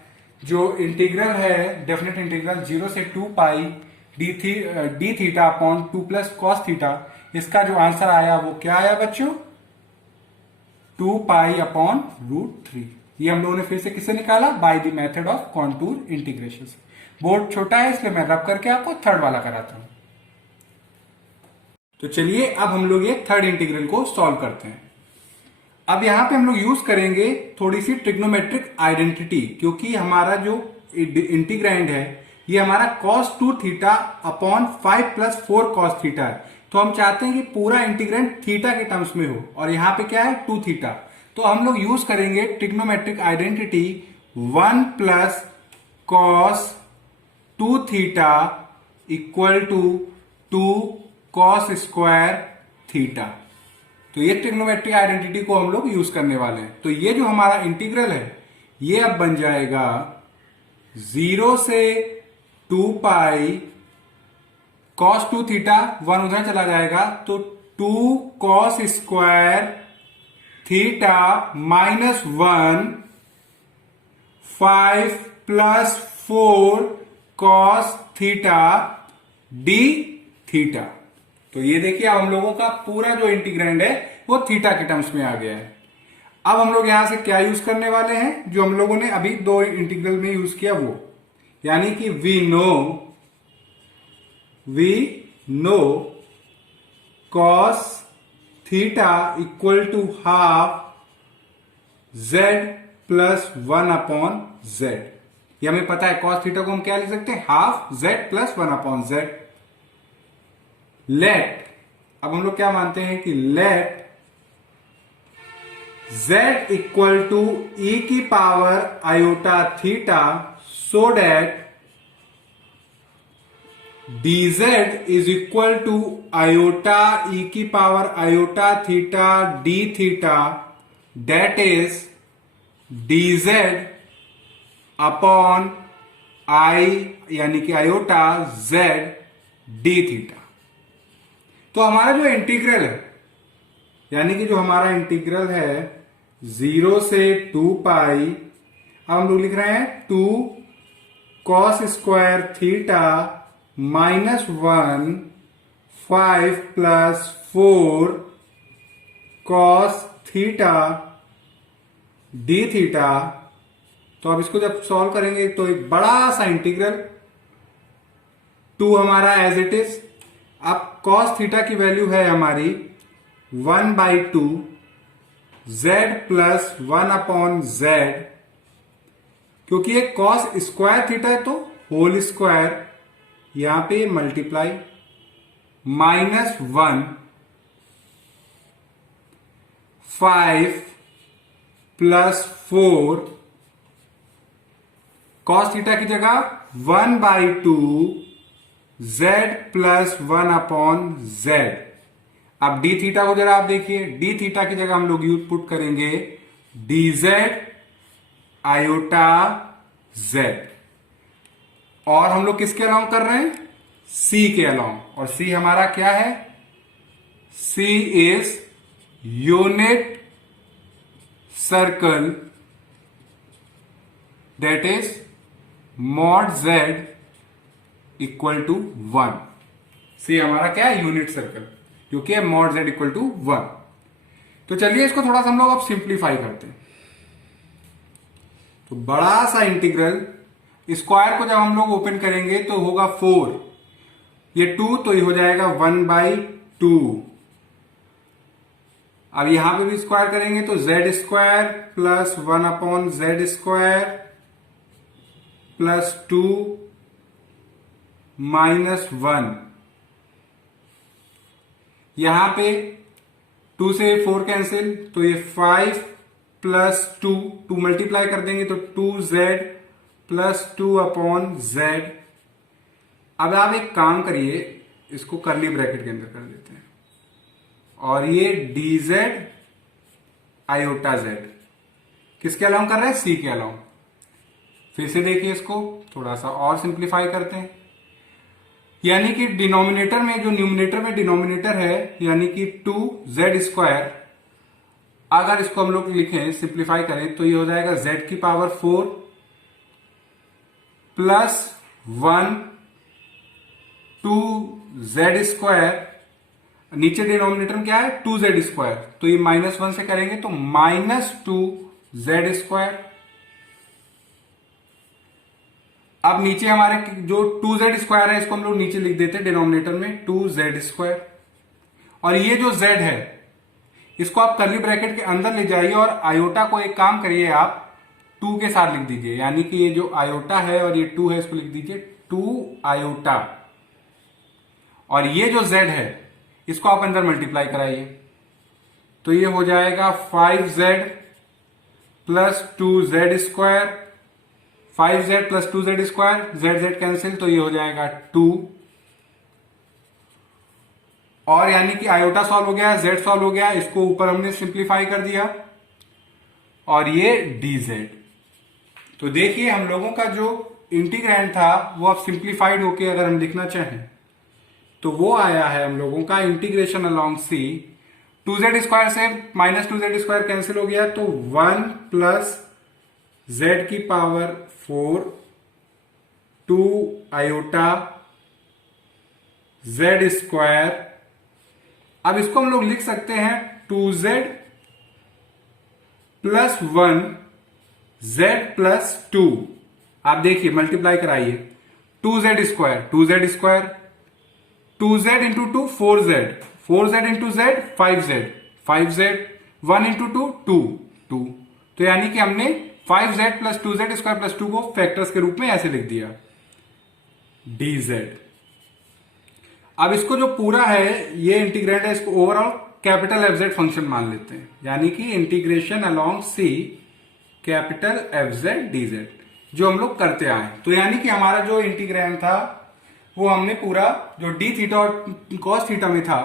जो इंटीग्रल है, डेफिनेट इंटीग्रल 0 से 2 pi d theta upon 2 plus cos theta, इसका जो आंसर आया वो क्या आया बच्चों, 2 पाई अपॉन √3। ये हम लोगों ने फिर से किससे निकाला, by the method of contour integration से। बोर्ड छोटा है इसलिए मैं रब करके आपको थर्ड वाला कराता हूं। तो चलिए अब हम लोग ये थर्ड इंटीग्रल को सॉल्व करते हैं। अब यहां पे हम लोग यूज करेंगे थोड़ी सी ट्रिग्नोमेट्रिक आइडेंटिटी, क्योंकि हमारा जो इंटीग्रैंड है ये हमारा cos 2 theta upon 5 plus 4 cos theta है। तो हम चाहते हैं कि पूरा इंटीग्रेंड थीटा के टर्म्स में हो, और यहां पे क्या है 2 थीटा। तो हम लोग यूज करेंगे trigonometric identity 1 plus cos 2 theta equal to 2 cos square theta. तो ये ट्रिग्नोमेट्रिक आइडेंटिटी को हम लोग यूज करने वाले हैं। तो ये जो हमारा इंटीग्रल है ये अब बन जाएगा 0 से 2 पाई कॉस 2 थीटा, 1 उधर चला जाएगा तो 2 cos square theta minus 1 5 plus 4 cos theta D theta. तो ये देखिए अब हम लोगों का पूरा जो इंटीग्रैंड है वो थीटा के टर्म्स में आ गया है। अब हम लोग यहां से क्या यूज करने वाले हैं, जो हम लोगों ने अभी 2 इंटीग्रल में यूज किया वो, यानी कि we know cos theta equal to half Z plus 1 upon Z. ये हमें पता है कॉस थीटा को हम क्या लिख सकते हैं, half Z plus 1 upon Z. Let, अब हम लोग क्या मानते हैं कि let z equal to e की power iota theta so that dz is equal to iota e की power iota theta d theta, that is dz upon i यानी कि आयोटा z d थीटा। तो हमारा जो इंटीग्रल है, यानी कि जो हमारा इंटीग्रल है 0 से 2 पाई, अब हम लोग लिख रहे हैं 2 cos square theta minus 1 5 plus 4 cos theta D theta. तो अब इसको जब सॉल्व करेंगे तो एक बड़ा सा इंटीग्रल 2 हमारा एज इट इज। अब कॉस थीटा की वैल्यू है हमारी 1/2 z प्लस 1 अपॉन जेड, क्योंकि ये कॉस स्क्वायर थीटा है तो होल स्क्वायर, यहां पे multiply minus 1 5 plus 4 cos theta की जगह 1/2 z प्लस 1 अपॉन जेड। अब डी थीटा को जरा आप देखिए, डी थीटा की जगह हम लोग यूज पुट करेंगे dz आयोटा z, और हम लोग किसके अलाउंग कर रहे हैं, c के अलाउंग। और c हमारा क्या है, c is unit circle that is mod z equal to 1। c हमारा क्या है, यूनिट सर्कल, जो कि है मॉड z इक्वल टू 1। तो चलिए इसको थोड़ा सा हम लोग अब सिंप्लीफाई करते हैं। तो बड़ा सा इंटीग्रल, स्क्वायर को जब हम लोग ओपन करेंगे तो होगा 4, ये 2 तो ये हो जाएगा 1/2। अब यहां पे भी स्क्वायर करेंगे तो z square plus 1 upon Z square plus 2 minus 1। यहां पे 2 से 4 कैंसिल, तो ये 5 प्लस 2 मल्टीप्लाई कर देंगे तो 2z प्लस 2 अपॉन जेड। अब आप एक काम करिए, इसको करली ब्रैकेट के अंदर कर देते हैं, और ये dz आयोटा z किसके अलाउंग कर रहे हैं, c के अलाउंग। फिर से देखिए इसको थोड़ा सा और सिंप्लीफाई करते हैं, यानी कि डिनोमिनेटर में जो न्यूमिनेटर में डिनोमिनेटर है, यानी कि 2z स्क्वायर, अगर इसको हम लोग लिखें सिंप्लीफाई करें तो ये हो जाएगा z की पावर 4 प्लस 1 2z स्क्वायर, नीचे डिनोमिनेटर में क्या है 2z स्क्वायर, तो ये -1 से करेंगे तो -2z स्क्वायर। अब नीचे हमारे जो 2z स्क्वायर है इसको हम लोग नीचे लिख देते हैं डिनोमिनेटर में 2z स्क्वायर, और ये जो z है इसको आप कर्ली ब्रैकेट के अंदर ले जाइए और आयोटा को एक काम करिए आप 2 के साथ लिख दीजिए, यानी कि ये जो आयोटा है और ये 2 है इसको लिख दीजिए 2 आयोटा, और ये जो z है इसको आप अंदर मल्टीप्लाई कराइए, तो ये हो जाएगा 5z plus 2z square, 5z plus 2z square, z cancel, तो ये हो जाएगा 2, और यानी कि आयोटा सॉल्व हो गया, z सॉल्व हो गया, इसको ऊपर हमने सिंप्लीफाई कर दिया, और ये dz। तो देखिए हम लोगों का जो इंटीग्रैंड था वो अब सिंप्लीफाइड होके अगर हम लिखना चाहें तो वो आया है हम लोगों का इंटीग्रेशन अलोंग सी, 2z स्क्वायर से माइनस 2z स्क्वायर कैंसिल हो गया, तो 1 प्लस z की पावर 4 2 आयोटा z स्क्वायर। अब इसको हम लोग लिख सकते हैं 2z प्लस 1 z प्लस 2। आप देखिए मल्टीप्लाई कराइए, 2z square 2z square, 2z into 2 4z, 4z into z 5z, 5z, 1 into 2 2 2। तो यानी कि हमने 5z plus 2z square plus 2 को फैक्टर्स के रूप में ऐसे लिख दिया dz। अब इसको जो पूरा है ये इंटीग्रेंड है, इसको overall capital F Z function मान लेते हैं, यानी कि integration along C capital F Z D Z जो हम लोग करते आए। तो यानी कि हमारा जो इंटीग्रेंड था वो हमने पूरा जो डी थीटा और कॉस थीटा में था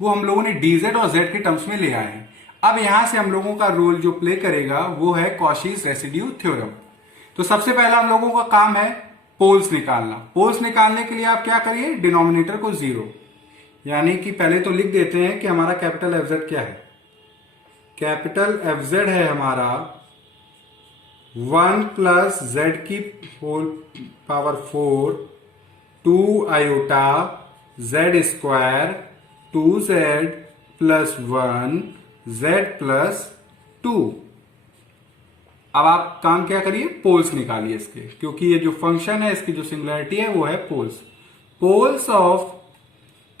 वो हम लोगों ने डी जेड और जेड के टर्म्स में ले आए हैं। अब यहां से हम लोगों का रोल जो प्ले करेगा वो है कॉशीज रेसिड्यू थ्योरम। तो सबसे पहला हम लोगों का काम है पोल्स निकालना। पोल्स निकालने के लिए आप क्या करिए, डिनोमिनेटर को 0, यानी कि पहले तो लिख देते हैं कि हमारा कैपिटल एफ जेड क्या है। कैपिटल एफ जेड है हमारा 1 प्लस जेड की whole power 4 2 iota Z square 2z plus 1 z plus 2। अब आप काम क्या करिए, पोल्स निकालिए इसके, क्योंकि ये जो फंक्शन है इसकी जो सिंगुलरिटी है वो है poles. Poles of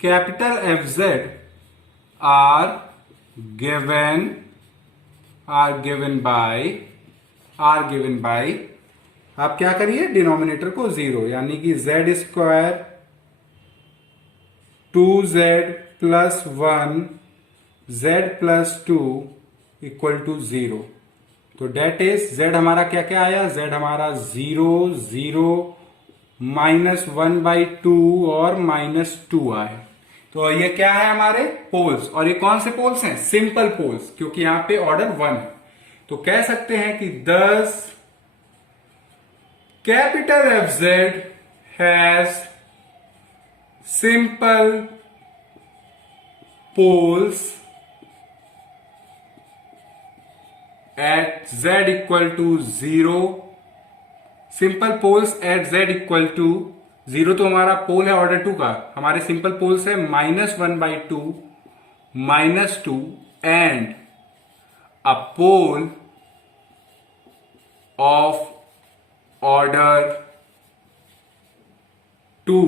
capital F Z are given by आप क्या करिए, डिनोमिनेटर को 0, यानी कि z square 2z plus 1 z plus 2 equal to 0। तो डेट इज z हमारा क्या क्या आया, z हमारा 0 0 -1/2 और -2 आया। तो ये क्या है हमारे पोल्स, और ये कौन से पोल्स हैं, सिंपल पोल्स, क्योंकि यहां पे ऑर्डर 1 है। तो कह सकते हैं कि 10 capital F Z has simple poles at z equal to 0। Simple poles at z equal to 0, तो हमारा पोल है ऑर्डर 2 का, हमारे सिंपल पोल्स है -1/2 -2 and a pole of order 2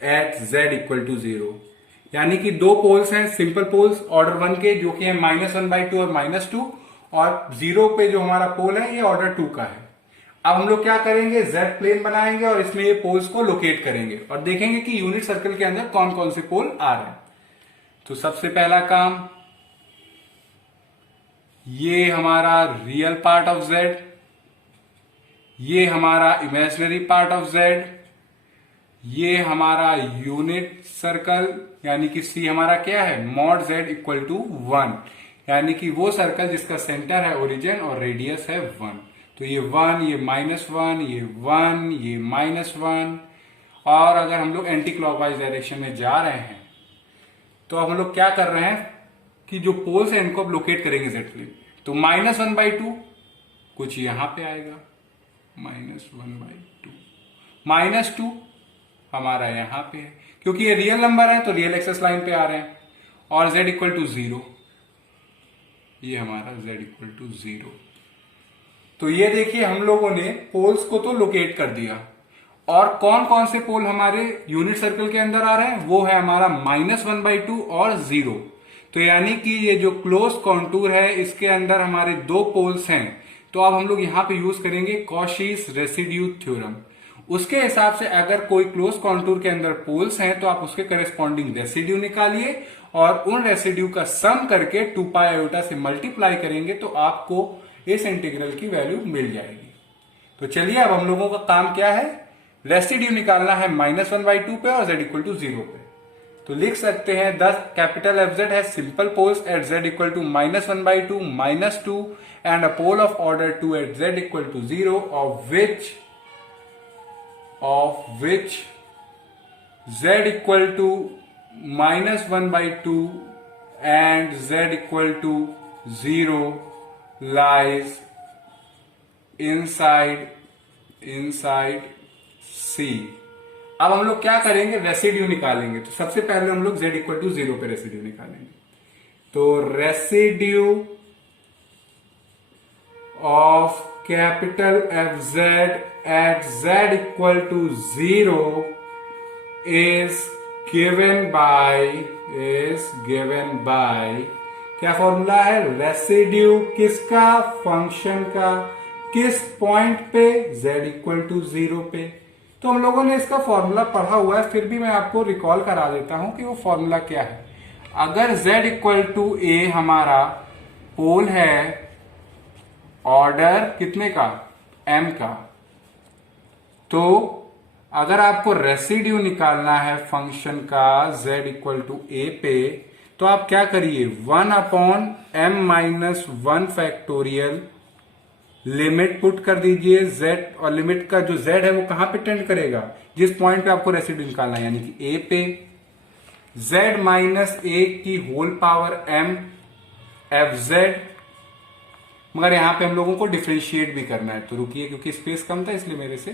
at z equal to 0। यानी कि दो पोल्स हैं सिंपल पोल्स ऑर्डर 1 के, जो कि है -1/2 और -2, और 0 पे जो हमारा पोल है ये ऑर्डर 2 का है। अब हम लोग क्या करेंगे, z प्लेन बनाएंगे और इसमें ये पोल्स को लोकेट करेंगे और देखेंगे कि यूनिट सर्कल के अंदर कौन कौन से पोल आ रहे हैं। तो सबसे पहला काम, ये हमारा रियल पार्ट ऑफ z, ये हमारा इमेजिनरी पार्ट ऑफ z, ये हमारा यूनिट सर्कल, यानी कि c हमारा क्या है, मॉड z इक्वल टू 1, यानी कि वो सर्कल जिसका सेंटर है ओरिजिन और रेडियस है 1। तो ये 1, ये -1, ये 1, ये -1। और अगर हम लोग एंटी क्लॉकवाइज डायरेक्शन में जा रहे हैं तो हम लोग क्या कर रहे हैं कि जो पोल्स हैं इनको अब लोकेट करेंगे जेड प्लेन। तो -1/2 कुछ यहां पे आएगा, -1/2 -2 हमारा यहां पे है, क्योंकि ये रियल नंबर है तो रियल एक्सेस लाइन पे आ रहे हैं, और z इक्वल टू 0, ये हमारा z इक्वल टू 0। तो ये देखिए हम लोगों ने पोल्स को तो लोकेट कर दिया, और कौन कौन से पोल हमारे यूनिट सर्कल के अंदर आ रहे हैं, वो है हमारा -1/2 और 0। तो यानी कि ये जो क्लोज कॉन्टूर है इसके अंदर हमारे दो पोल्स हैं। तो अब हम लोग यहां पे यूज करेंगे कॉशीज रेसिड्यू थ्योरम। उसके हिसाब से अगर कोई क्लोज कॉन्टूर के अंदर पोल्स हैं तो आप उसके करेस्पॉन्डिंग रेसिड्यू निकालिए और उन रेसिड्यू का सम करके 2 पाई आयोटा से मल्टीप्लाई करेंगे तो आपको इस इंटीग्रल की वैल्यू मिल जाएगी। तो चलिए अब हम लोगों का काम क्या है, रेसिड्यू निकालना है -1/2 पे और z इक्वल टू 0 पे। तो लिख सकते हैं the capital F Z has simple poles at z equal to -1/2 -2 and a pole of order 2 at z equal to 0 of which z equal to -1/2 and z equal to 0 lies inside C। अब हम लोग क्या करेंगे, residue निकालेंगे। तो सबसे पहले हम लोग z इक्वल टू 0 पे रेसिड्यू निकालेंगे। तो residue of capital F Z at z equal to 0 is given by क्या फॉर्मूला है, रेसिड्यू किसका, फंक्शन का, किस पॉइंट पे, z इक्वल टू 0 पे। तो हम लोगों ने इसका फॉर्मूला पढ़ा हुआ है, फिर भी मैं आपको रिकॉल करा देता हूं कि वो फॉर्मूला क्या है। अगर z इक्वल टू a हमारा पोल है ऑर्डर कितने का, m का, तो अगर आपको रेसिड्यू निकालना है फंक्शन का z इक्वल टू a पे, तो आप क्या करिए, 1/m-1 फैक्टोरियल लिमिट पुट कर दीजिए z, और लिमिट का जो z है वो कहां पे टेंड करेगा, जिस पॉइंट पे आपको रेसिड्यू निकालना है, यानी कि a पे। z माइनस a की whole power m F Z, मगर यहां पे हम लोगों को डिफ्रेंशिएट भी करना है, तो रुकिए क्योंकि स्पेस कम था इसलिए मेरे से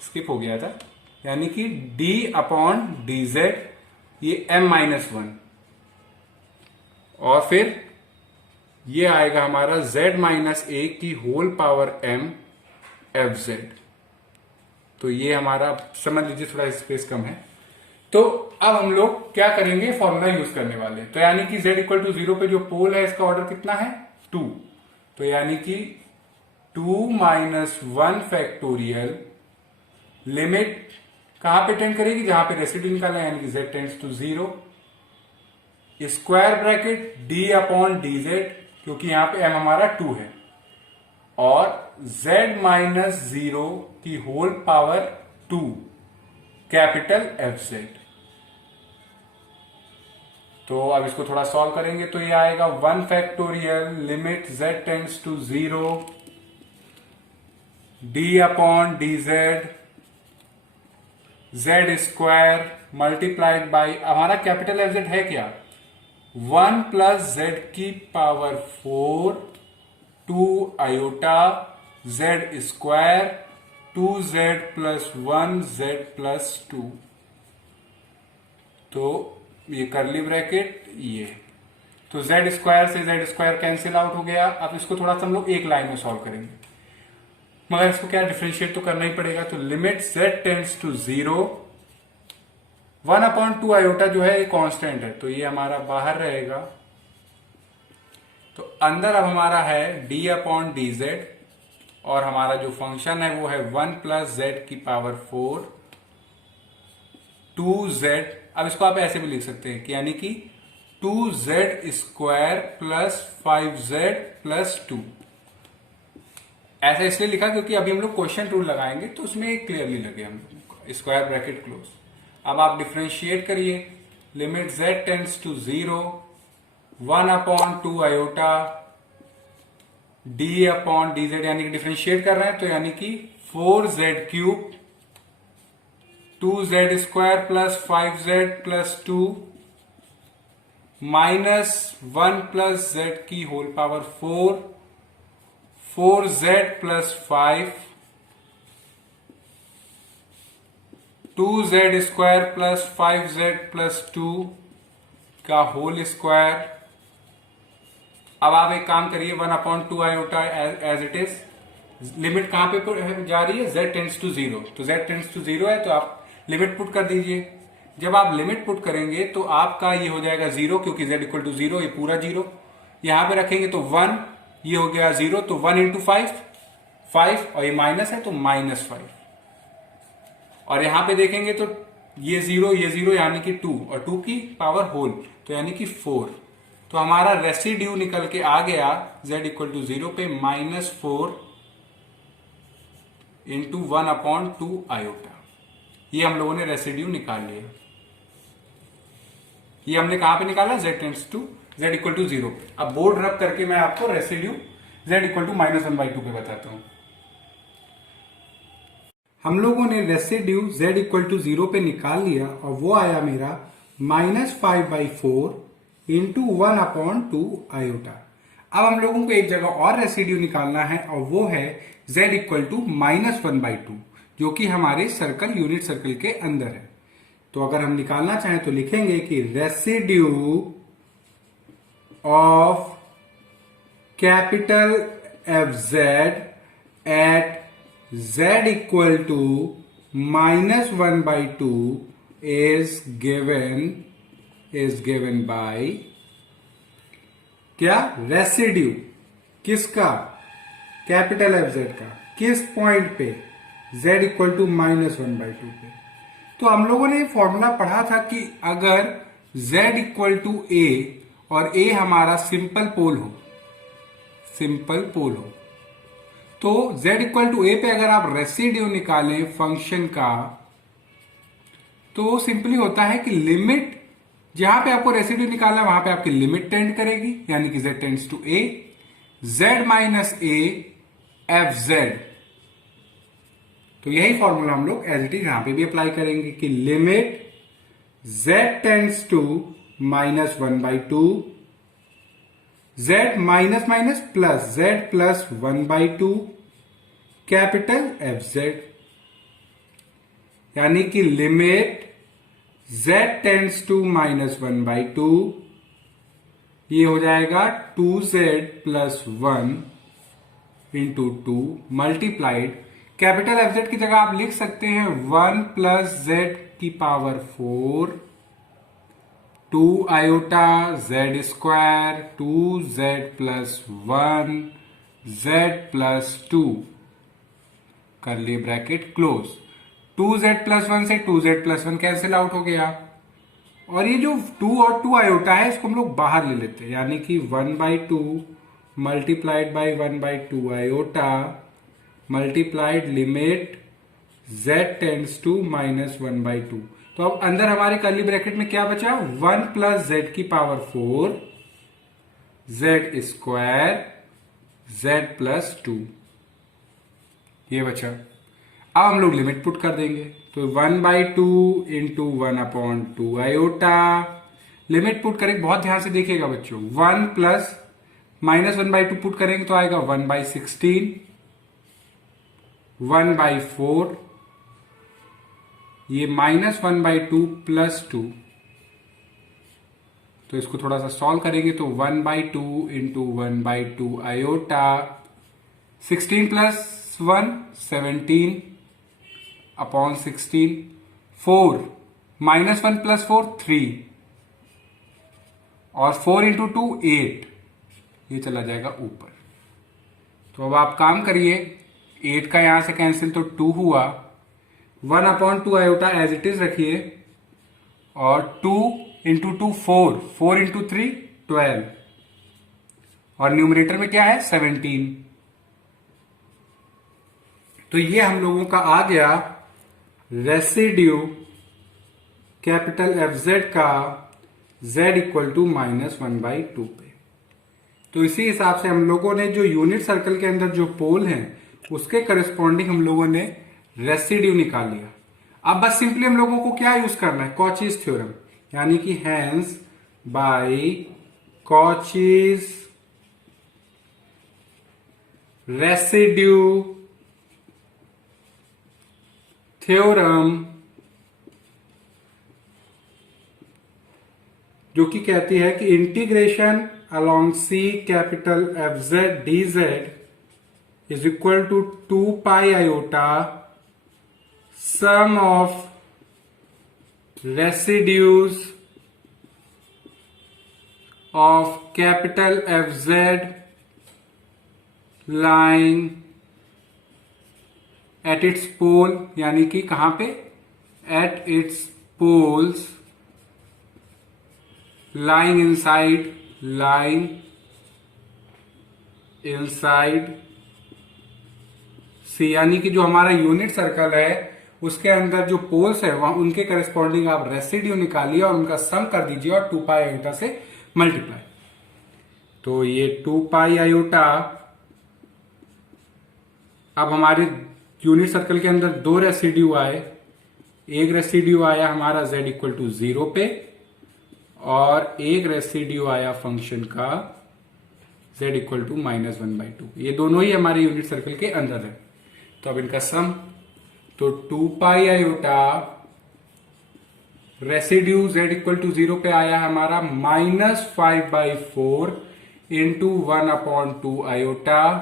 स्किप हो गया था। यानी कि d/dz ये m-1, और फिर ये आएगा हमारा z माइनस a की whole power m F Z. तो ये हमारा, समझ लीजिए थोड़ा स्पेस कम है। तो अब हम लोग क्या करेंगे, फॉर्मूला यूज करने वाले। तो यानी कि z इक्वल टू 0 पे जो पोल है इसका ऑर्डर कितना है, 2। तो यानी कि 2-1 फैक्टोरियल लिमिट कहां पे टेंड करेगी, जहां पे रेसिड्यू निकाला, यानी कि z tends to 0, square bracket d/dz, क्योंकि यहां पे m हमारा 2 है, और z माइनस 0 की whole power 2 capital F Z. तो अब इसको थोड़ा सॉल्व करेंगे तो ये आएगा 1 factorial limit z tends to 0 d/dz z square multiplied by, हमारा कैपिटल एफ जेड है क्या, 1 प्लस z की power 4 2 iota z square 2z plus 1z plus 2। तो ये करली ब्रैकेट ये, तो z स्क्वायर से z स्क्वायर कैंसिल आउट हो गया। अब इसको थोड़ा सा हम लोग एक लाइन में सॉल्व करेंगे, मगर इसको क्या डिफरेंशिएट तो करना ही पड़ेगा। तो limit z tends to 0, 1/2 iota जो है ये कांस्टेंट है, तो ये हमारा बाहर रहेगा। तो अंदर अब हमारा है d/dz, और हमारा जो फंक्शन है वो है 1 प्लस z की पावर 4 2z। अब इसको आप ऐसे भी लिख सकते हैं कि यानी कि 2z square plus 5z plus 2। ऐसा इसलिए लिखा क्योंकि अभी हम लोग क्वेश्चन रूल लगाएंगे तो उसमें क्लियरली लगे हम लोगों को, स्क्वायर ब्रैकेट क्लोज। अब आप डिफ्रेंशिएट करिए, limit z tends to 0, 1/2 iota d/dz, यानी कि डिफ्रेंशिएट कर रहे हैं तो यानी कि 4z cube 2z square plus 5z plus 2 minus 1 plus z की whole power 4 4z plus 5 2z square plus 5z plus 2 का होल स्क्वायर। अब आप एक काम करिए, 1/2 iota as it is, limit कहां पे जा रही है, z टेंड्स टू 0, तो z टेंड्स टू 0 है तो आप लिमिट पुट कर दीजिए। जब आप लिमिट पुट करेंगे तो आपका ये हो जाएगा 0, क्योंकि z इक्वल टू 0, ये पूरा 0 यहां पे रखेंगे तो 1, ये हो गया 0, तो 1 इंटू 5 और ये माइनस है तो -5, और यहां पे देखेंगे तो ये जीरो यानी कि 2 और 2 की पावर होल तो यानी कि 4। तो हमारा रेसिड्यू निकल के आ गया z इक्वल टू 0 पे -4 इंटू 1/2 आयोटा। ये हम लोगों ने रेसिड्यू निकाल लिया। ये हमने कहां पे निकाला? z इक्वल टू 0 पे। अब बोर्ड रब करके मैं आपको रेसिड्यू z इक्वल टू -1/2 पे बताता हूं। हम लोगों ने रेसिड्यू z इक्वल टू 0 पे निकाल लिया और वो आया मेरा -5/4 इंटू 1/2 आयोटा। अब हम लोगों को एक जगह और रेसिड्यू निकालना है और वो है z इक्वल टू -1/2 जो कि हमारे सर्कल यूनिट सर्कल के अंदर है। तो अगर हम निकालना चाहें तो लिखेंगे कि residue of capital F Z at z equal to -1/2 is given by क्या? रेसिड्यू किसका? कैपिटल एफ जेड का। किस पॉइंट पे? z इक्वल टू -1/2 पे। तो हम लोगों ने फॉर्मूला पढ़ा था कि अगर z इक्वल टू a और a हमारा सिंपल पोल हो तो z इक्वल टू ए पे अगर आप रेसिड्यू निकालें फंक्शन का तो सिंपली होता है कि लिमिट जहां पे आपको रेसिड्यू निकालना है वहां पे आपकी लिमिट टेंड करेगी यानी कि z tends to a z minus a F Z. तो यही फॉर्मूला हम लोग एज इट इज यहां पे भी अप्लाई करेंगे कि limit z tends to -1/2 z minus minus plus z plus 1/2 capital F Z यानी कि लिमिट z टेंड्स टू -1/2 ये हो जाएगा 2z plus 1 into 2 multiplied capital F Z की जगह आप लिख सकते हैं 1 प्लस z की power 4 2 iota z square 2z plus 1 z plus 2 कर लिए ब्रैकेट क्लोज। 2z प्लस 1 से 2z प्लस 1 कैंसिल आउट हो गया और ये जो 2 और 2 आयोटा है इसको हम लोग बाहर ले लेते हैं यानी कि 1/2 multiplied by 1/2 iota multiplied limit z tends to -1/2। तो अब अंदर हमारे कर्ली ब्रैकेट में क्या बचा? 1 प्लस जेड की power 4 Z square Z plus 2 ये बचा। अब हम लोग लिमिट पुट कर देंगे तो 1/2 इंटू 1/2 आयोटा लिमिट पुट करेंगे। बहुत ध्यान से देखिएगा बच्चों 1 प्लस -1/2 पुट करेंगे तो आएगा 1/16 1/4 ये -1/2 प्लस 2 तो इसको थोड़ा सा सॉल्व करेंगे तो 1/2 into 1/2 iota 16 plus 1 17 upon 16 4 -1 plus 4 3 और 4 इंटू 2 8 ये चला जाएगा ऊपर। तो अब आप काम करिए 8 का यहां से कैंसिल तो 2 हुआ 1/2 आयोटा एज इट इज रखिए और 2 इंटू 2 4 इंटू 3 12 और न्यूमरेटर में क्या है 17। तो ये हम लोगों का आ गया रेसिड्यू कैपिटल एफ जेड का z इक्वल टू -1/2 पे। तो इसी हिसाब से हम लोगों ने जो यूनिट सर्कल के अंदर जो पोल हैं उसके करस्पॉन्डिंग हम लोगों ने रेसिड्यू निकाल लिया। अब बस सिंपली हम लोगों को क्या यूज करना है? कॉचीज थ्योरम यानी कि hence by Cauchy's residue theorem जो कि कहती है कि integration along C capital F Z D Z is equal to 2 pi iota sum of residues of capital FZ lying at its pole यानी कि कहां पे? at its poles lying inside C, यानी कि जो हमारा यूनिट सर्कल है उसके अंदर जो पोल्स है वहां उनके करस्पॉन्डिंग आप रेसिड्यू निकालिए और उनका सम कर दीजिए और 2 पाई आयोटा से मल्टीप्लाई। तो ये 2 पाई आयोटा, अब हमारे यूनिट सर्कल के अंदर दो रेसिड्यू आए, एक रेसिड्यू आया हमारा z इक्वल टू 0 पे और एक रेसिड्यू आया फंक्शन का z इक्वल टू -1/2। ये दोनों ही हमारे यूनिट सर्कल के अंदर है। तो अब इनका सम, तो 2 pi iota residue z equal to 0 पे आया हमारा -5/4 इंटू 1/2 आयोटा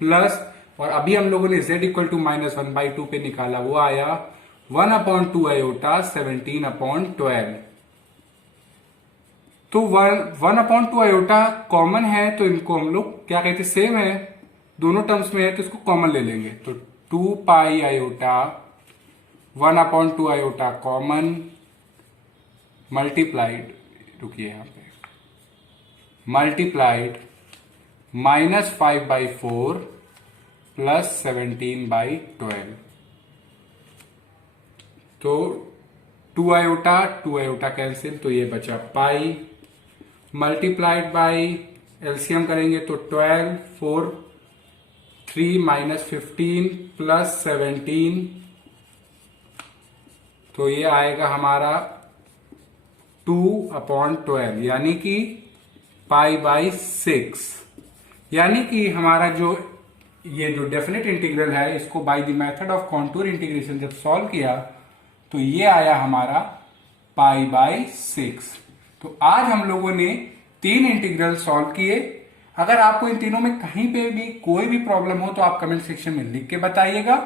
प्लस, और अभी हम लोगों ने z इक्वल टू -1/2 पे निकाला, वो आया 1/2 आयोटा 17/12। तो 1/2 आयोटा कॉमन है, तो इनको हम लोग क्या कहते हैं, सेम है, दोनों टर्म्स में है तो इसको कॉमन ले लेंगे। तो 2 pi iota 1/2 iota common multiplied, रुकिए यहां पे, मल्टीप्लाइड -5/4 प्लस 17/12। तो 2 आयोटा कैंसिल, तो ये बचा पाई मल्टीप्लाइड बाई एलसीएम करेंगे तो 12, 4, 3 -15 प्लस 17, तो ये आएगा हमारा 2/12 यानी कि π/6। यानी कि हमारा जो ये जो डेफिनेट इंटीग्रल है इसको by the method of contour integration जब सॉल्व किया तो ये आया हमारा π/6। तो आज हम लोगों ने 3 इंटीग्रल सॉल्व किए। अगर आपको इन तीनों में कहीं पे भी कोई भी प्रॉब्लम हो तो आप कमेंट सेक्शन में लिख के बताइएगा।